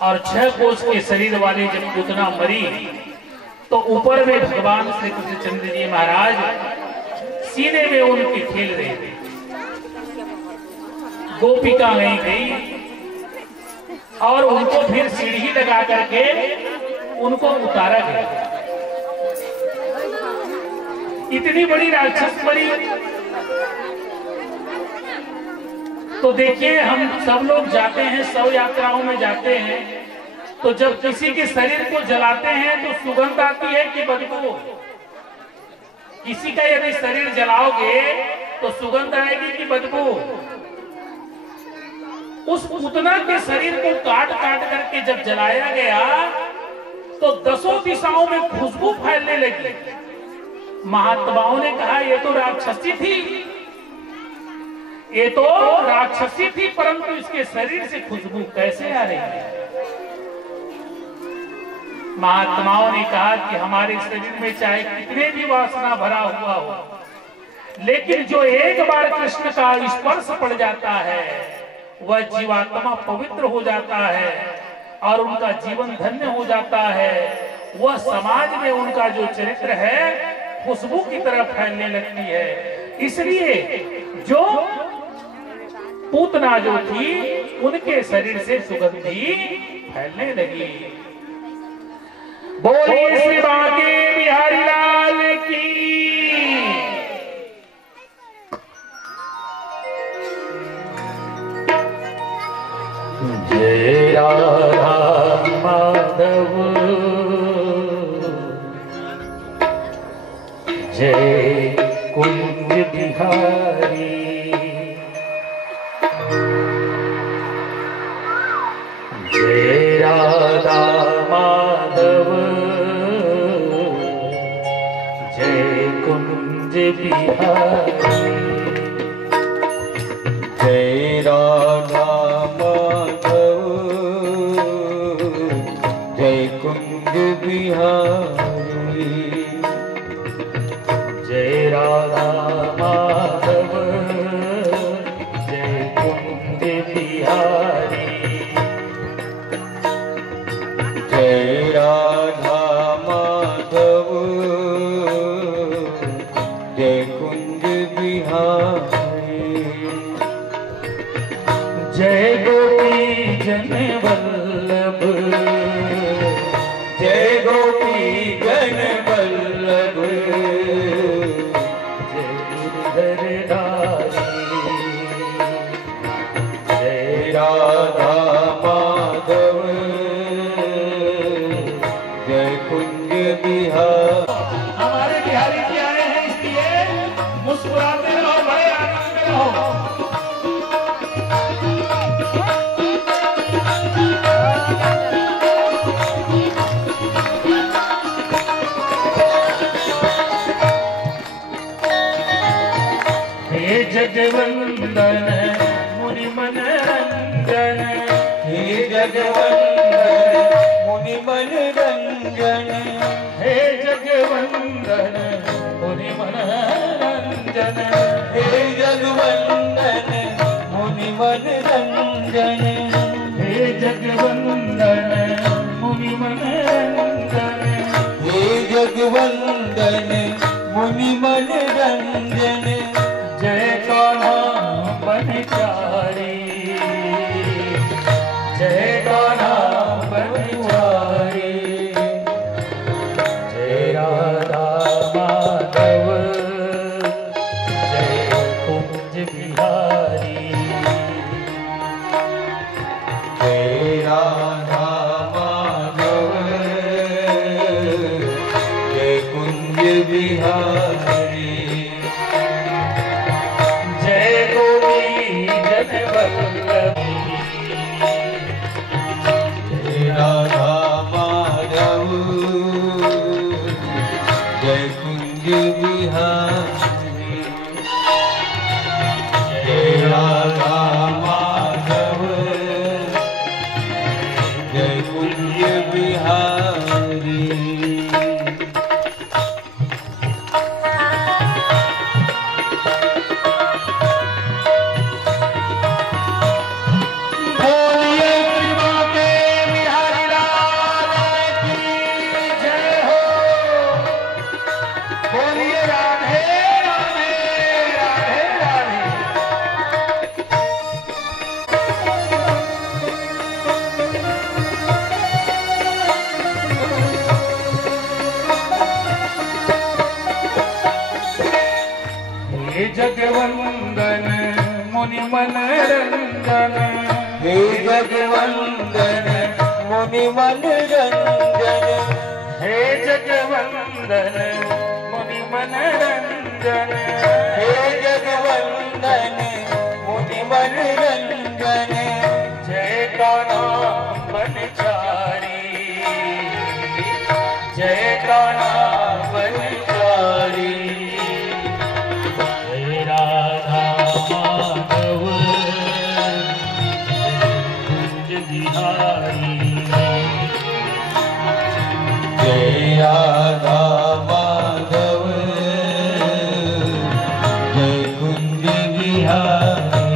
और 6 कोस के शरीर वाले जब पूतना मरी तो ऊपर में भगवान श्री कृष्णचंद्र जी महाराज सीने में उनके खेल रहे थे। गोपिका गई और उनको फिर सीढ़ी लगा करके उनको उतारा गया। इतनी बड़ी राक्षस मरी तो देखिए, हम सब लोग जाते हैं, शव यात्राओं में जाते हैं, तो जब किसी के शरीर को जलाते हैं तो सुगंध आती है कि बदबू? किसी का यदि शरीर जलाओगे तो सुगंध आएगी कि बदबू? उस पूतना के शरीर को काट काट करके जब जलाया गया तो 10 दिशाओं में खुशबू फैलने लगी। महात्माओं ने कहा ये तो राक्षसी थी, ये तो राक्षसी थी, परंतु इसके शरीर से खुशबू कैसे आ रही है? महात्माओं ने कहा कि हमारे शरीर में चाहे कितने भी वासना भरा हुआ हो, लेकिन जो एक बार कृष्ण का स्पर्श पड़ जाता है वह जीवात्मा पवित्र हो जाता है और उनका जीवन धन्य हो जाता है। वह समाज में उनका जो चरित्र है खुशबू की तरफ फैलने लगती है। इसलिए जो पूतना जो थी उनके शरीर से सुगंधी फैलने लगी। बोलिए श्री बांके बिहारी लाल की। जय राधा माधव, जय कुंज बिहारी, जय राधा माधव, जय कुंज बिहारी, जय राधा माधव, जय कुंज बिहारी, जय राधा माधव, जय कुंज बिहारी, जय राधा माधव, जय कुंज बिहारी, जय गोपी जन वल्लभ, जय गोपी जन वल्लभ, जय गिरधरधारी, जय राधा माधव, जय कुंज बिहारी। हमारे बिहारी जी आए हैं, इसलिए मुस्कुराते रहो, बड़े आनंद में रहो। हे जगवंदन मुनि मनरंजन, हे जगवंदन मुनि मनरंजन, हे जगवंदन मुनि मनरंजन, हे जगवंदन मुनि मनरंजन, हे जगवंदन मुनि मनरंजन, हे जगवंदन मुनि मनरंजन, जय कान्हा बनचारी, जय कान्हा बनचारी, जय राधा माधव, जय कुंज बिहारी, जय राधा माधव, जय कुंज बिहारी, जय गोपी जन वल्लभ, जय राधा माधव, जय कुंज बिहारी, जय राधा माधव, जय कुंज बिहारी। बोलिए श्री बांके बिहारी लाल की जय हो। बोलिए राधे राधे राधे राधे। हे जगवंदन मुनि मनरंजन। हे जगवंदन मुनि मनरंजन, हे जगवंदन मुनि मनरंजन। हे जगवंदन मुनि मनरंजन। जय का नाम बनचारी, जय का नाम बनचारी। जय राधा माधव कुंज बिहारी। जय राधा माधव जय कुंज बिहारी।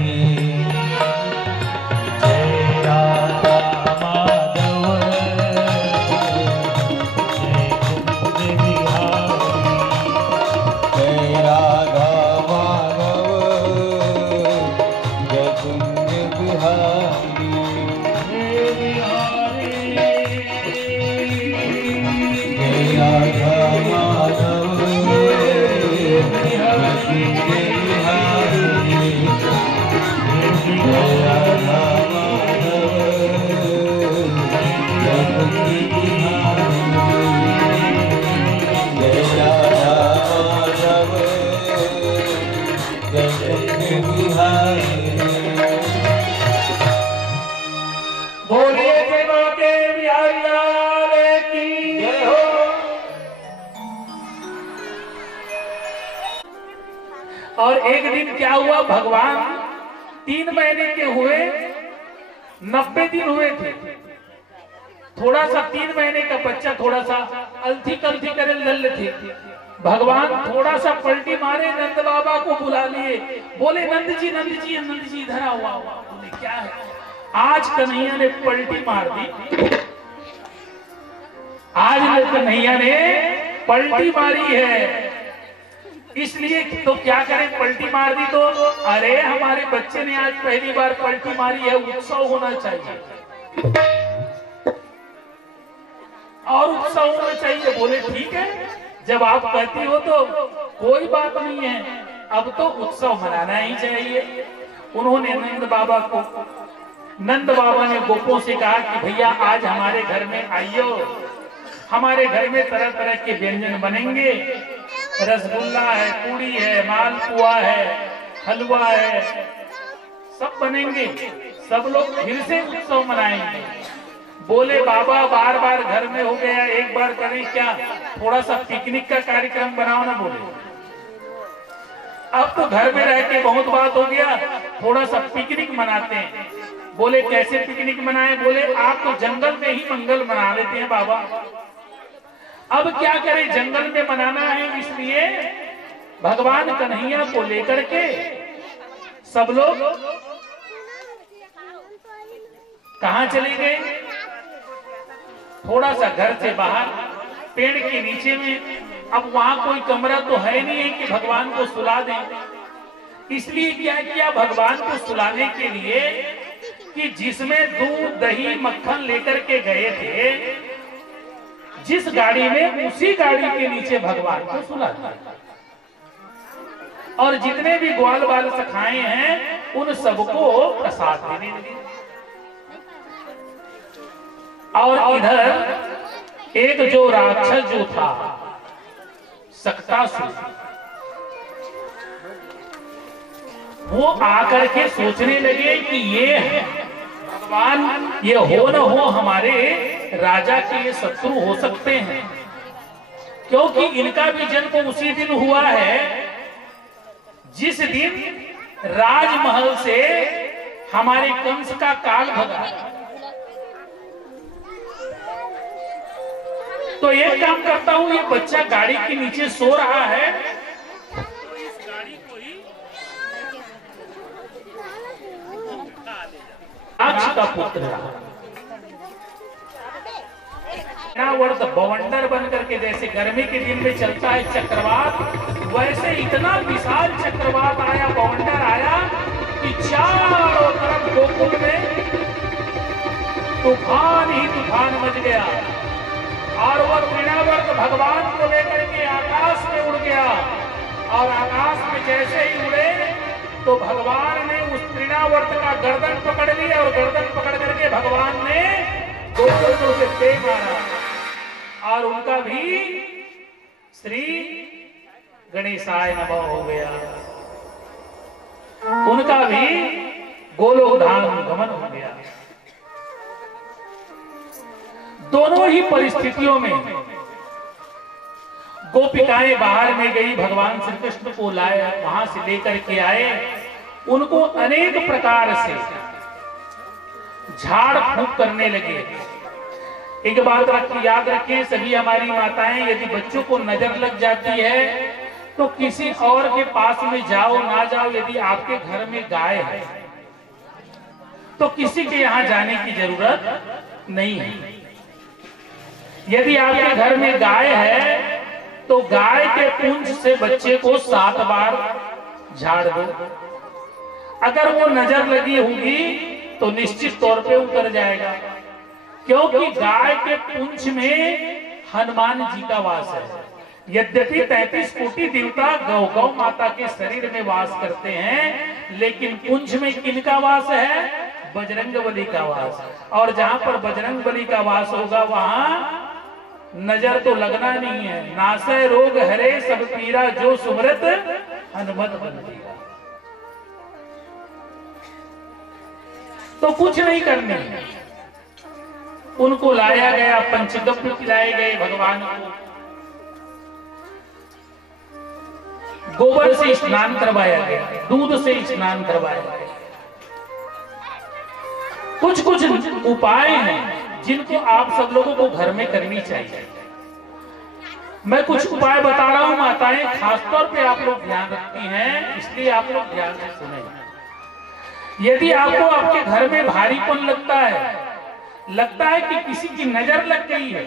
जय राधा माधव जय कुंज बिहारी। जय राधा माधव जय कुंज बिहारी। जय राधा माधव जय कुंज बिहारी। जय राधा माधव जय कुंज बिहारी। जय राधा माधव जय कुंज बिहारी। बोलिए जय बाके बिहारी लाल की जय हो। और एक दिन क्या हुआ, भगवान 3 महीने के हुए, 90 दिन हुए थे। थोड़ा सा 3 महीने का बच्चा थोड़ा सा अलथी कलथी करे लल थे। भगवान थोड़ा सा पलटी मारे, नंद बाबा को बुला लिए। बोले नंद जी इधर आओ। बोले क्या है? आज कन्हैया ने पलटी मार दी। आज कन्हैया ने पलटी मारी है, इसलिए तो क्या करें, पलटी मार दी तो अरे हमारे बच्चे ने आज पहली बार पलटी मारी है, उत्सव होना चाहिए और उत्सव होना चाहिए। बोले ठीक है, जब आप कहती हो तो कोई बात नहीं है, अब तो उत्सव मनाना ही चाहिए। उन्होंने नंद बाबा ने गोपों से कहा कि भैया आज हमारे घर में आइयो, हमारे घर में तरह तरह के व्यंजन बनेंगे। रसगुल्ला है, पूड़ी है, मालपुआ है, हलवा है, सब बनेंगे। सब लोग फिर से उत्सव मनाएंगे। बोले बाबा बार बार घर में हो गया, एक बार करें क्या, थोड़ा सा पिकनिक का कार्यक्रम बनाओ ना। बोले अब तो घर में रह के बहुत बात हो गया, थोड़ा सा पिकनिक मनाते हैं। बोले कैसे पिकनिक मनाए? बोले आप तो जंगल में ही मंगल मना लेते हैं बाबा, अब क्या करें, जंगल में मनाना है। इसलिए भगवान कन्हैया को लेकर के सब लोग कहां चले गए? थोड़ा सा घर से बाहर पेड़ के नीचे में। अब वहां कोई कमरा तो है नहीं है कि भगवान को सुला दें। इसलिए क्या किया भगवान को सुलाने के लिए कि जिसमें दूध दही मक्खन लेकर के गए थे, जिस गाड़ी में, उसी गाड़ी के नीचे भगवान को सुला दिया। और जितने भी ग्वाल बाल सखाए हैं उन सबको प्रसाद देने लगे। और इधर एक जो राक्षस जो था सक्तासुर, वो आकर के सोचने लगे कि ये भगवान, ये हो न हो हमारे राजा के ये शत्रु हो सकते हैं, क्योंकि इनका भी जन्म उसी दिन हुआ है जिस दिन राजमहल से हमारे कंस का काल भगा। तो एक काम करता हूं, ये बच्चा गाड़ी के नीचे सो रहा है, तो इस गाड़ी को ही राक्ष का पुत्र वर्त बवंडर बन करके, जैसे गर्मी के दिन में चलता है चक्रवात, वैसे इतना विशाल चक्रवात आया, बवंडर आया कि चारों तरफ गोकुल में तूफान ही तूफान मच गया। और वह तृणावर्त भगवान को लेकर के आकाश में उड़ गया। और आकाश में जैसे ही उड़े तो भगवान ने उस तृणावर्त का गर्दन पकड़ लिया और गर्दन पकड़ करके भगवान ने गोलों से दे मारा और उनका भी श्री गणेशाय नमः हो गया, उनका भी गोलोक धाम गमन हो गया। दोनों ही परिस्थितियों में गोपिकाएं बाहर में गई, भगवान श्री कृष्ण को लाए, वहां से लेकर के आए, उनको अनेक प्रकार से झाड़ फूंक करने लगे। एक बात याद रखें सभी हमारी माताएं, यदि बच्चों को नजर लग जाती है तो किसी और के पास में जाओ ना जाओ, यदि आपके घर में गाय है तो किसी के यहां जाने की जरूरत नहीं है। यदि आपके घर में गाय है तो गाय के पूंछ से बच्चे को 7 बार झाड़ दो। अगर वो नजर लगी होगी तो निश्चित तौर पे उतर जाएगा, क्योंकि गाय के पूंछ में हनुमान जी का वास है। यद्यपि 33 कोटि देवता गौ माता के शरीर में वास करते हैं, लेकिन पूंछ में किनका वास है? बजरंगबली का वास। और जहां पर बजरंगबली का वास होगा वहां नजर तो लगना नहीं है। नासै रोग हरे सब पीरा, जो सुमरत हनुमत बंदीरा। तो कुछ नहीं करने, उनको लाया गया, पंचगव्य खिलाए गए भगवान को, गोबर से स्नान करवाया गया, दूध से स्नान करवाया गया। कुछ कुछ उपाय हैं जिनको आप सब लोगों को घर में करनी चाहिए। मैं कुछ उपाय बता रहा हूं माताएं, खासतौर पे आप लोग ध्यान रखती हैं, इसलिए आप लोग ध्यान से सुने। यदि आपको आपके घर में भारीपन लगता है कि किसी की नजर लग गई है,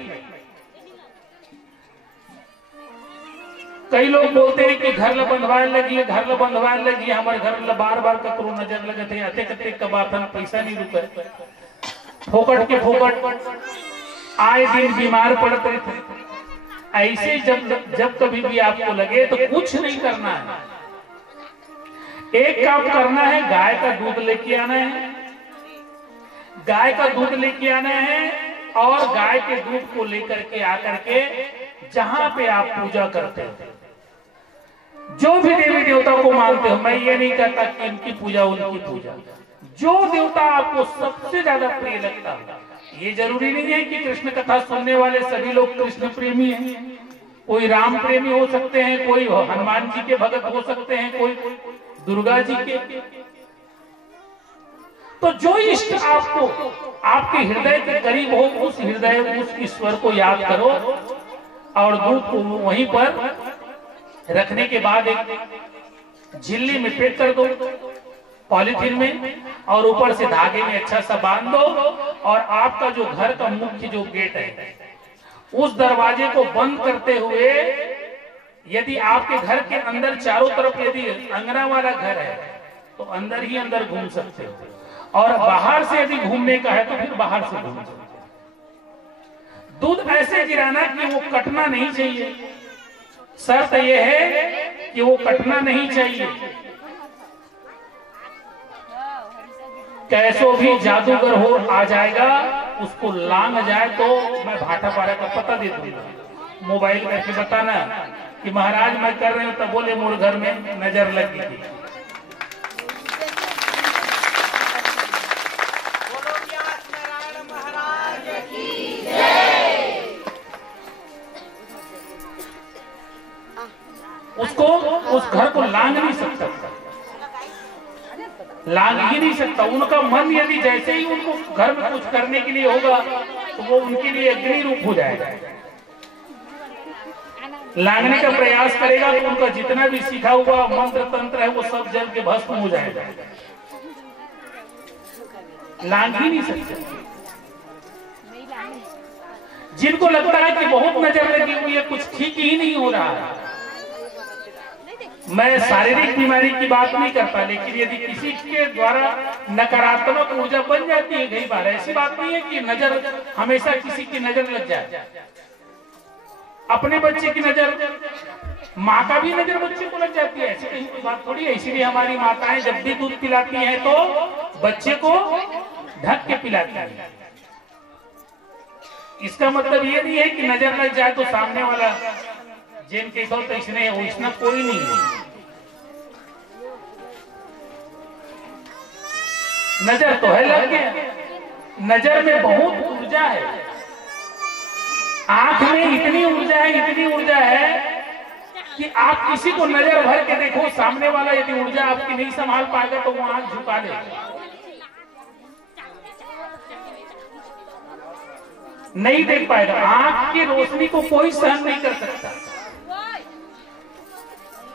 कई लोग बोलते हैं कि घर ल बंधवाए लगी है, घर ल बंधवाए लगी है, हमारे घर ल बार बार ककरो नजर लगे थे, अते कते कबाथन पैसा नहीं रुके, फोकट के फोकट आए दिन बीमार पड़ते थे। ऐसे जब कभी भी आपको लगे तो कुछ नहीं करना है, एक काम करना है, गाय का दूध लेके आना है, गाय का दूध लेके आना है और गाय के दूध को लेकर के आकर के जहां पे आप पूजा करते हो, जो भी देवी देवता को मानते हो, मैं ये नहीं कहता कि इनकी पूजा उनकी पूजा, जो देवता आपको सबसे ज्यादा प्रिय लगता है। ये जरूरी नहीं है कि कृष्ण कथा सुनने वाले सभी लोग कृष्ण प्रेमी हैं, कोई राम प्रेमी हो सकते हैं, कोई हनुमान जी के भगत हो सकते हैं, कोई दुर्गा जी के। तो जो इष्ट आपको आपके हृदय के करीब हो, उस हृदय उस ईश्वर को याद करो और दूध को वहीं पर रखने के बाद एक झिल्ली में पैक कर दो पॉलीथीन में, और ऊपर से धागे में अच्छा सा बांध दो, और आपका जो घर का मुख्य जो गेट है उस दरवाजे को बंद करते हुए, यदि आपके घर के अंदर चारों तरफ यदि अंगना वाला घर है तो अंदर ही अंदर घूम सकते हो, और बाहर से यदि घूमने का है तो फिर बाहर से घूम सकते हो। दूध ऐसे गिराना कि वो कटना नहीं चाहिए, शर्त यह है कि वो कटना नहीं चाहिए। कैसो भी जादूगर हो आ जाएगा, उसको लांग जाए तो मैं भाटा पारा का पता दे दूंगा, मोबाइल करके बताना कि महाराज मैं कर रहे हूं, तब बोले मोर घर में नजर लग गई। उसको उस घर को लांग नहीं सकता, लांग ही नहीं सकता। उनका मन यदि जैसे ही उनको घर में कुछ करने के लिए होगा तो वो उनके लिए अग्नि रूप हो जाएगा। लांगने का प्रयास करेगा तो उनका जितना भी सीखा हुआ मंत्र तंत्र है वो सब जल के भस्म हो जाएगा, लांग ही नहीं सकते। जिनको लगता है कि बहुत नजर लगी हुई है, कुछ ठीक ही नहीं हो रहा है, मैं शारीरिक बीमारी की बात नहीं करता, लेकिन यदि किसी के द्वारा नकारात्मक ऊर्जा बन जाती है, कई बार ऐसी बात नहीं है कि नजर हमेशा किसी की नजर लग जाए, अपने बच्चे की नजर, माँ का भी नजर बच्चे को लग जाती है, ऐसी कहीं कोई बात थोड़ी है। इसीलिए हमारी माताएं जब भी दूध पिलाती हैं तो बच्चे को ढक के पिलाती हैं। इसका मतलब ये नहीं है कि नजर लग जाए तो सामने वाला जिन के तो इसने वो इसना कोई नहीं है। नजर तो है लग गया, नजर में बहुत ऊर्जा है, आंख में इतनी ऊर्जा है, इतनी ऊर्जा है कि आप किसी को नजर भर के देखो, सामने वाला यदि ऊर्जा आपकी नहीं संभाल पाएगा तो वो आंख झुका देगा, नहीं देख पाएगा। आंख की रोशनी को कोई सहन नहीं कर सकता,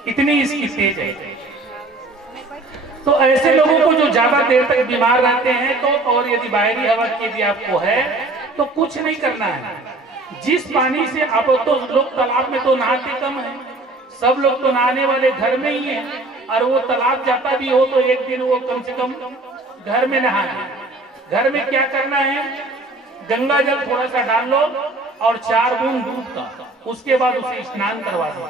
इतनी इसकी तेज है। तो ऐसे लोगों को जो ज्यादा देर तक बीमार रहते हैं तो, और यदि बाहरी हवा की यदि आपको है तो कुछ नहीं करना है। जिस पानी से आप, तो लोग तालाब में तो नहाते कम है, सब लोग तो नहाने वाले घर में ही है, और वो तालाब जाता भी हो तो एक दिन वो कम से कम घर में नहाए। घर में क्या करना है, गंगा जल थोड़ा सा डाल लो और 4 बूंद दूध का, उसके बाद उसे स्नान करवा दो।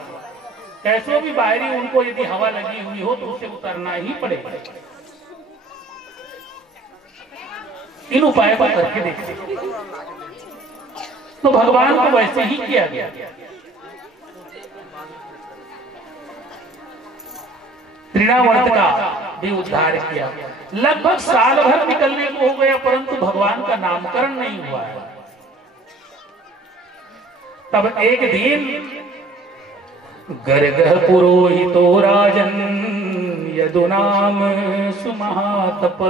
कैसो भी बाहरी उनको यदि हवा लगी हुई हो तो उसे उतरना ही पड़ेगा। इन उपायों को करके देखते, तो भगवान को वैसे ही किया गया। तृणावर्त का भी उद्धार किया। लगभग साल भर निकलने को हो गया परंतु भगवान का नामकरण नहीं हुआ है। तब एक दिन गर्गः पुरोहितो राजन यदुनाम सुमहातप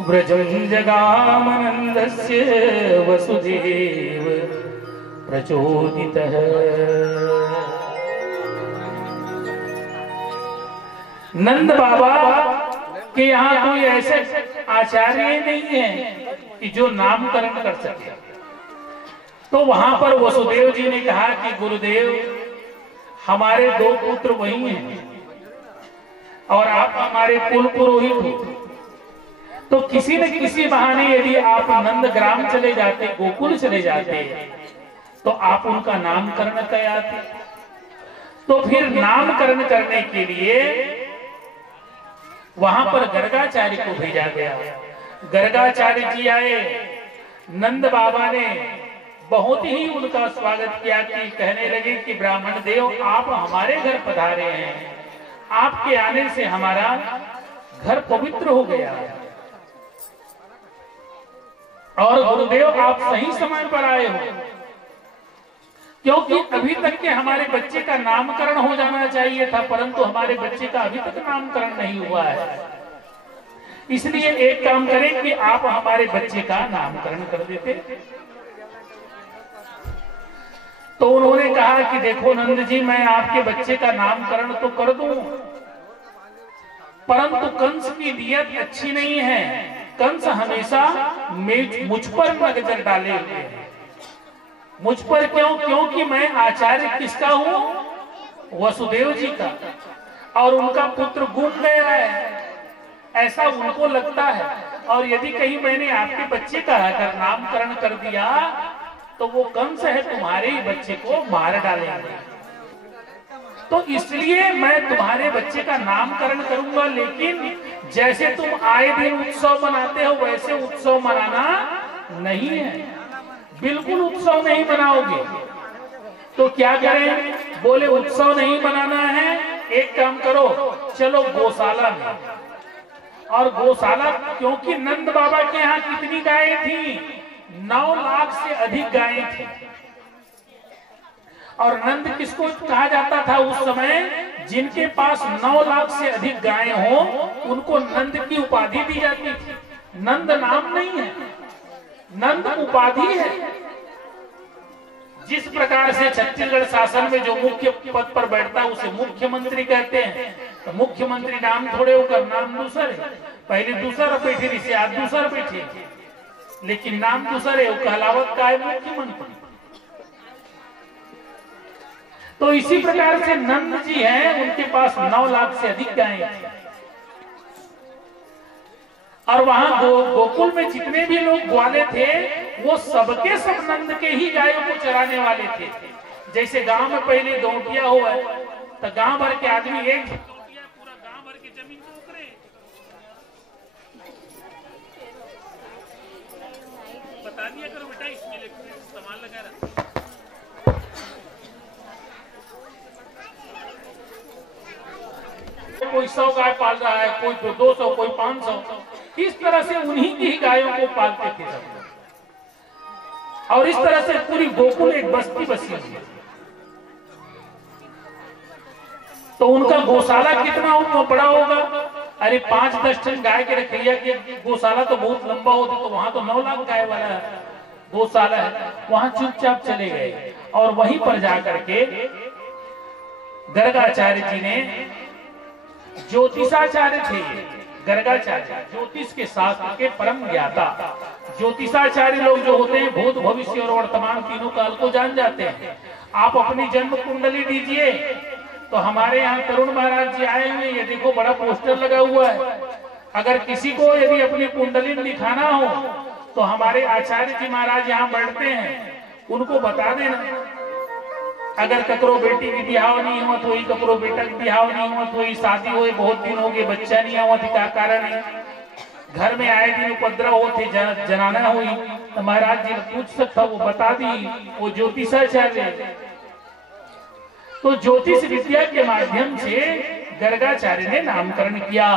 व्रजं जगामनन्दस्य वसुदेव प्रचोदितः। नंद बाबा के यहाँ कोई ऐसे आचार्य नहीं है कि जो नामकरण कर सके। तो वहां पर वसुदेव जी ने कहा कि गुरुदेव हमारे 2 पुत्र वही हैं और आप हमारे कुल पुरोहित हो, तो किसी न किसी बहाने यदि आप नंदग्राम चले जाते, गोकुल चले जाते, तो आप उनका नामकरण कराते। तो फिर नामकरण करने के लिए वहां पर गर्गाचार्य को भेजा गया। गर्गाचार्य जी आए, नंद बाबा ने बहुत ही उनका स्वागत किया कि कहने लगे कि ब्राह्मण देव आप हमारे घर पधारे हैं, आपके आने से हमारा घर पवित्र हो गया और गुरुदेव आप सही समय पर आए हो, क्योंकि अभी तक के हमारे बच्चे का नामकरण हो जाना चाहिए था परंतु हमारे बच्चे का अभी तक नामकरण नहीं हुआ है। इसलिए एक काम करें कि आप हमारे बच्चे का नामकरण कर देते। तो उन्होंने कहा कि देखो नंद जी, मैं आपके बच्चे का नामकरण तो कर दूं परंतु कंस की नियत अच्छी नहीं है। कंस हमेशा मुझ पर नजर डाले हुए हैं। मुझ पर क्यों? क्योंकि मैं आचार्य किसका हूं? वसुदेव जी का, और उनका पुत्र गुम गया है ऐसा उनको लगता है। और यदि कहीं मैंने आपके बच्चे का अगर नामकरण कर दिया तो वो कंस है तुम्हारे ही बच्चे को मार डालेंगे। तो इसलिए मैं तुम्हारे बच्चे का नामकरण करूंगा, लेकिन जैसे तुम आए दिन उत्सव मनाते हो वैसे उत्सव मनाना नहीं है, बिल्कुल उत्सव नहीं मनाओगे। तो क्या करें? बोले उत्सव नहीं मनाना है, एक काम करो, चलो गौशाला में। और गौशाला, क्योंकि नंद बाबा के यहाँ कितनी गायें थी? 9 लाख से अधिक गायें थी। और नंद किसको कहा जाता था उस समय? जिनके पास 9 लाख से अधिक गायें हो उनको नंद की उपाधि दी जाती थी। नंद नाम नहीं है, नंद उपाधि है। जिस प्रकार से छत्तीसगढ़ शासन में जो मुख्य पद पर बैठता है उसे मुख्यमंत्री कहते हैं, तो मुख्यमंत्री नाम थोड़े होकर नाम दूसर है। पहले दूसरा बैठे जिसे आज दूसरा बैठे, लेकिन नाम दूसरे है, वो कहलावत का है मुख्यमंत्री। तो इसी प्रकार से नंद जी हैं, उनके पास 9 लाख से अधिक गायें हैं। और वहां गोकुल में जितने भी लोग ग्वाले थे वो सबके सब नंद के ही गायों को चराने वाले थे। जैसे गांव में पहले दौटिया हुआ तो गांव भर के आदमी एक पूरा गांव भर की जमीन को उकरे। बता दिया करो बेटा, इसमें सामान लगा रहा। कोई 100 गाय पाल रहा है, कोई 200, कोई 500, इस तरह से उन्हीं की ही गायों को पालते थे सब। और इस तरह से पूरी गोकुल एक बस्ती बसी हुई है। तो उनका गौशाला कितना बड़ा होगा? अरे 5-10 टन गाय के रखैया के गौशाला तो बहुत लंबा होता, तो वहां तो 9 लाख गाय वाला गौशाला है। वहां चुपचाप चले गए और वहीं पर जाकर के गर्गाचार्य जी ने, ज्योतिषाचार्य थे गर्गाचार्य, ज्योतिष के शास्त्र के परम ज्ञाता। ज्योतिषाचार्य लोग जो होते हैं भूत भविष्य और वर्तमान तीनों काल को जान जाते हैं। आप अपनी जन्म कुंडली दीजिए, तो हमारे यहाँ तरुण महाराज जी आए हुए, ये देखो बड़ा पोस्टर लगा हुआ है। अगर किसी को यदि अपनी कुंडली में दिखाना हो तो हमारे आचार्य जी महाराज यहाँ बैठते हैं, उनको बता देना। अगर ककरो बेटी की बिहाव नहीं हुआ तो ककरो बेटा की बिहाव नहीं हुआ तो शादी हुई, बहुत दिन हो गए बच्चा नहीं हुआ थी, क्या कारण है? घर में आए दिन उपद्रव होते, जनाना हुई, तो महाराज जी पूछ सकता, वो बता दी, वो ज्योतिषाचार्य। तो ज्योतिष विद्या के माध्यम से गर्गाचार्य ने नामकरण किया।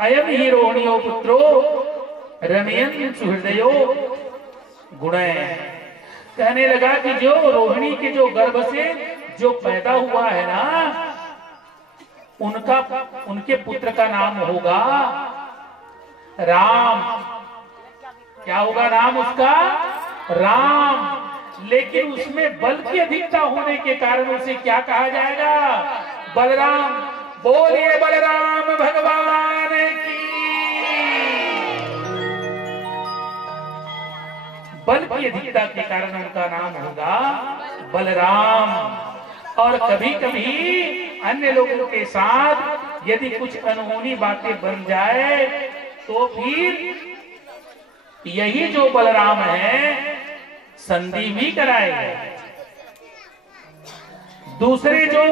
अयम ही रोहिणियो पुत्रो रमयन सुहृदयो गुणय। कहने लगा कि जो रोहिणी के जो गर्भ से जो पैदा हुआ है ना, उनके पुत्र का नाम होगा राम। क्या होगा नाम उसका? राम। लेकिन उसमें बल की अधिकता होने के कारण उसे क्या कहा जाएगा? बलराम। बोलिए बलराम भगवान की। बल की अधिकता के कारण उनका नाम होगा बलराम। और कभी कभी अन्य लोगों के साथ यदि कुछ अनहोनी बातें बन जाए तो फिर यही जो बलराम है संधि भी कराएगा। दूसरे जो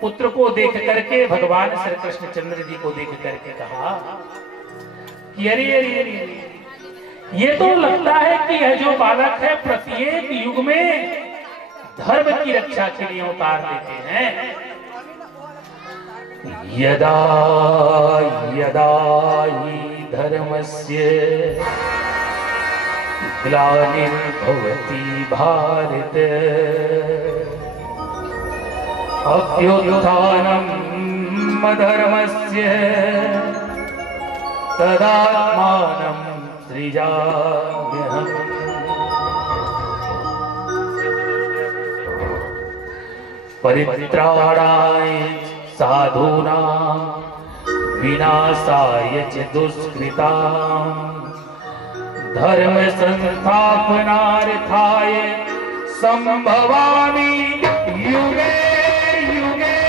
पुत्र को देख करके भगवान श्री कृष्णचंद्र जी को देख करके कहा कि अरे अरे अरे, ये तो लगता है कि यह जो बालक है प्रत्येक युग में धर्म की रक्षा के लिए उतार देते हैं। यदा यदा हि धर्मस्य ग्लानिर्भवति भारत अभ्युत्थानम् अधर्मस्य तदात्मानं सृजाम्यहम्। परित्राणाय साधूनां विनाशाय च दुष्कृतां धर्म संस्थापनार्थाय संभवामि युगे युगे।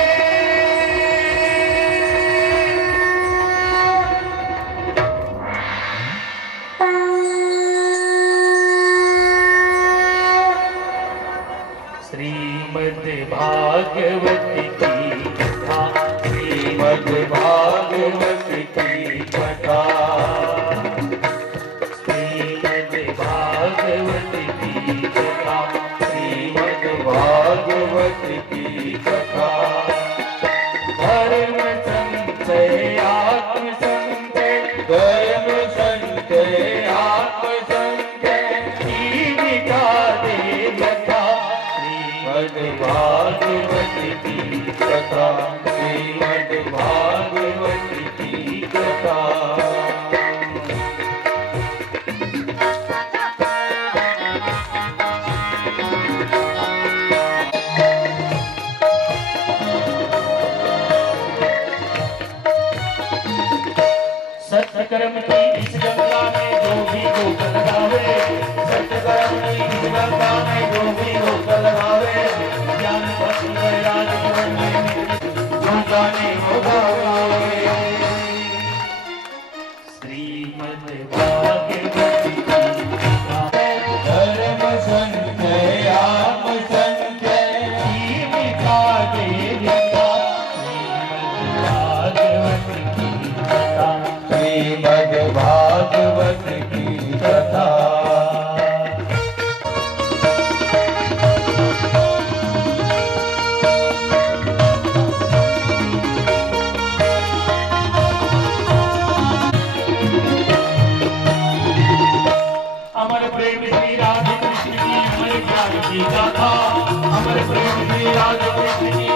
श्रीमद्भागवत की कथा, श्रीमद्भागवत की कथा, श्रीमद्भागवत की कथा, श्रीमद्भागवत की कथा। धर्म संचय आत्म संचय, धर्म संचय आत्म संचय, जीविका दे कथा। श्रीमद्भागवत की कथा, श्रीमद्भागवत की कथा। सत्यकर्म की इस गंगा में जो भी रोक लगावे, सत्यकर्म की इस गंगा में जो भी रोक लगावे, ज्ञान भक्ति वैराग जीवन में जो जाने वो गावे। श्रीमद्भागवत की कथा, की कथा। अमर प्रेम श्री राधे कृष्ण की, अमर प्यार की गाथा, अमर प्रेम श्री राधे कृष्ण की।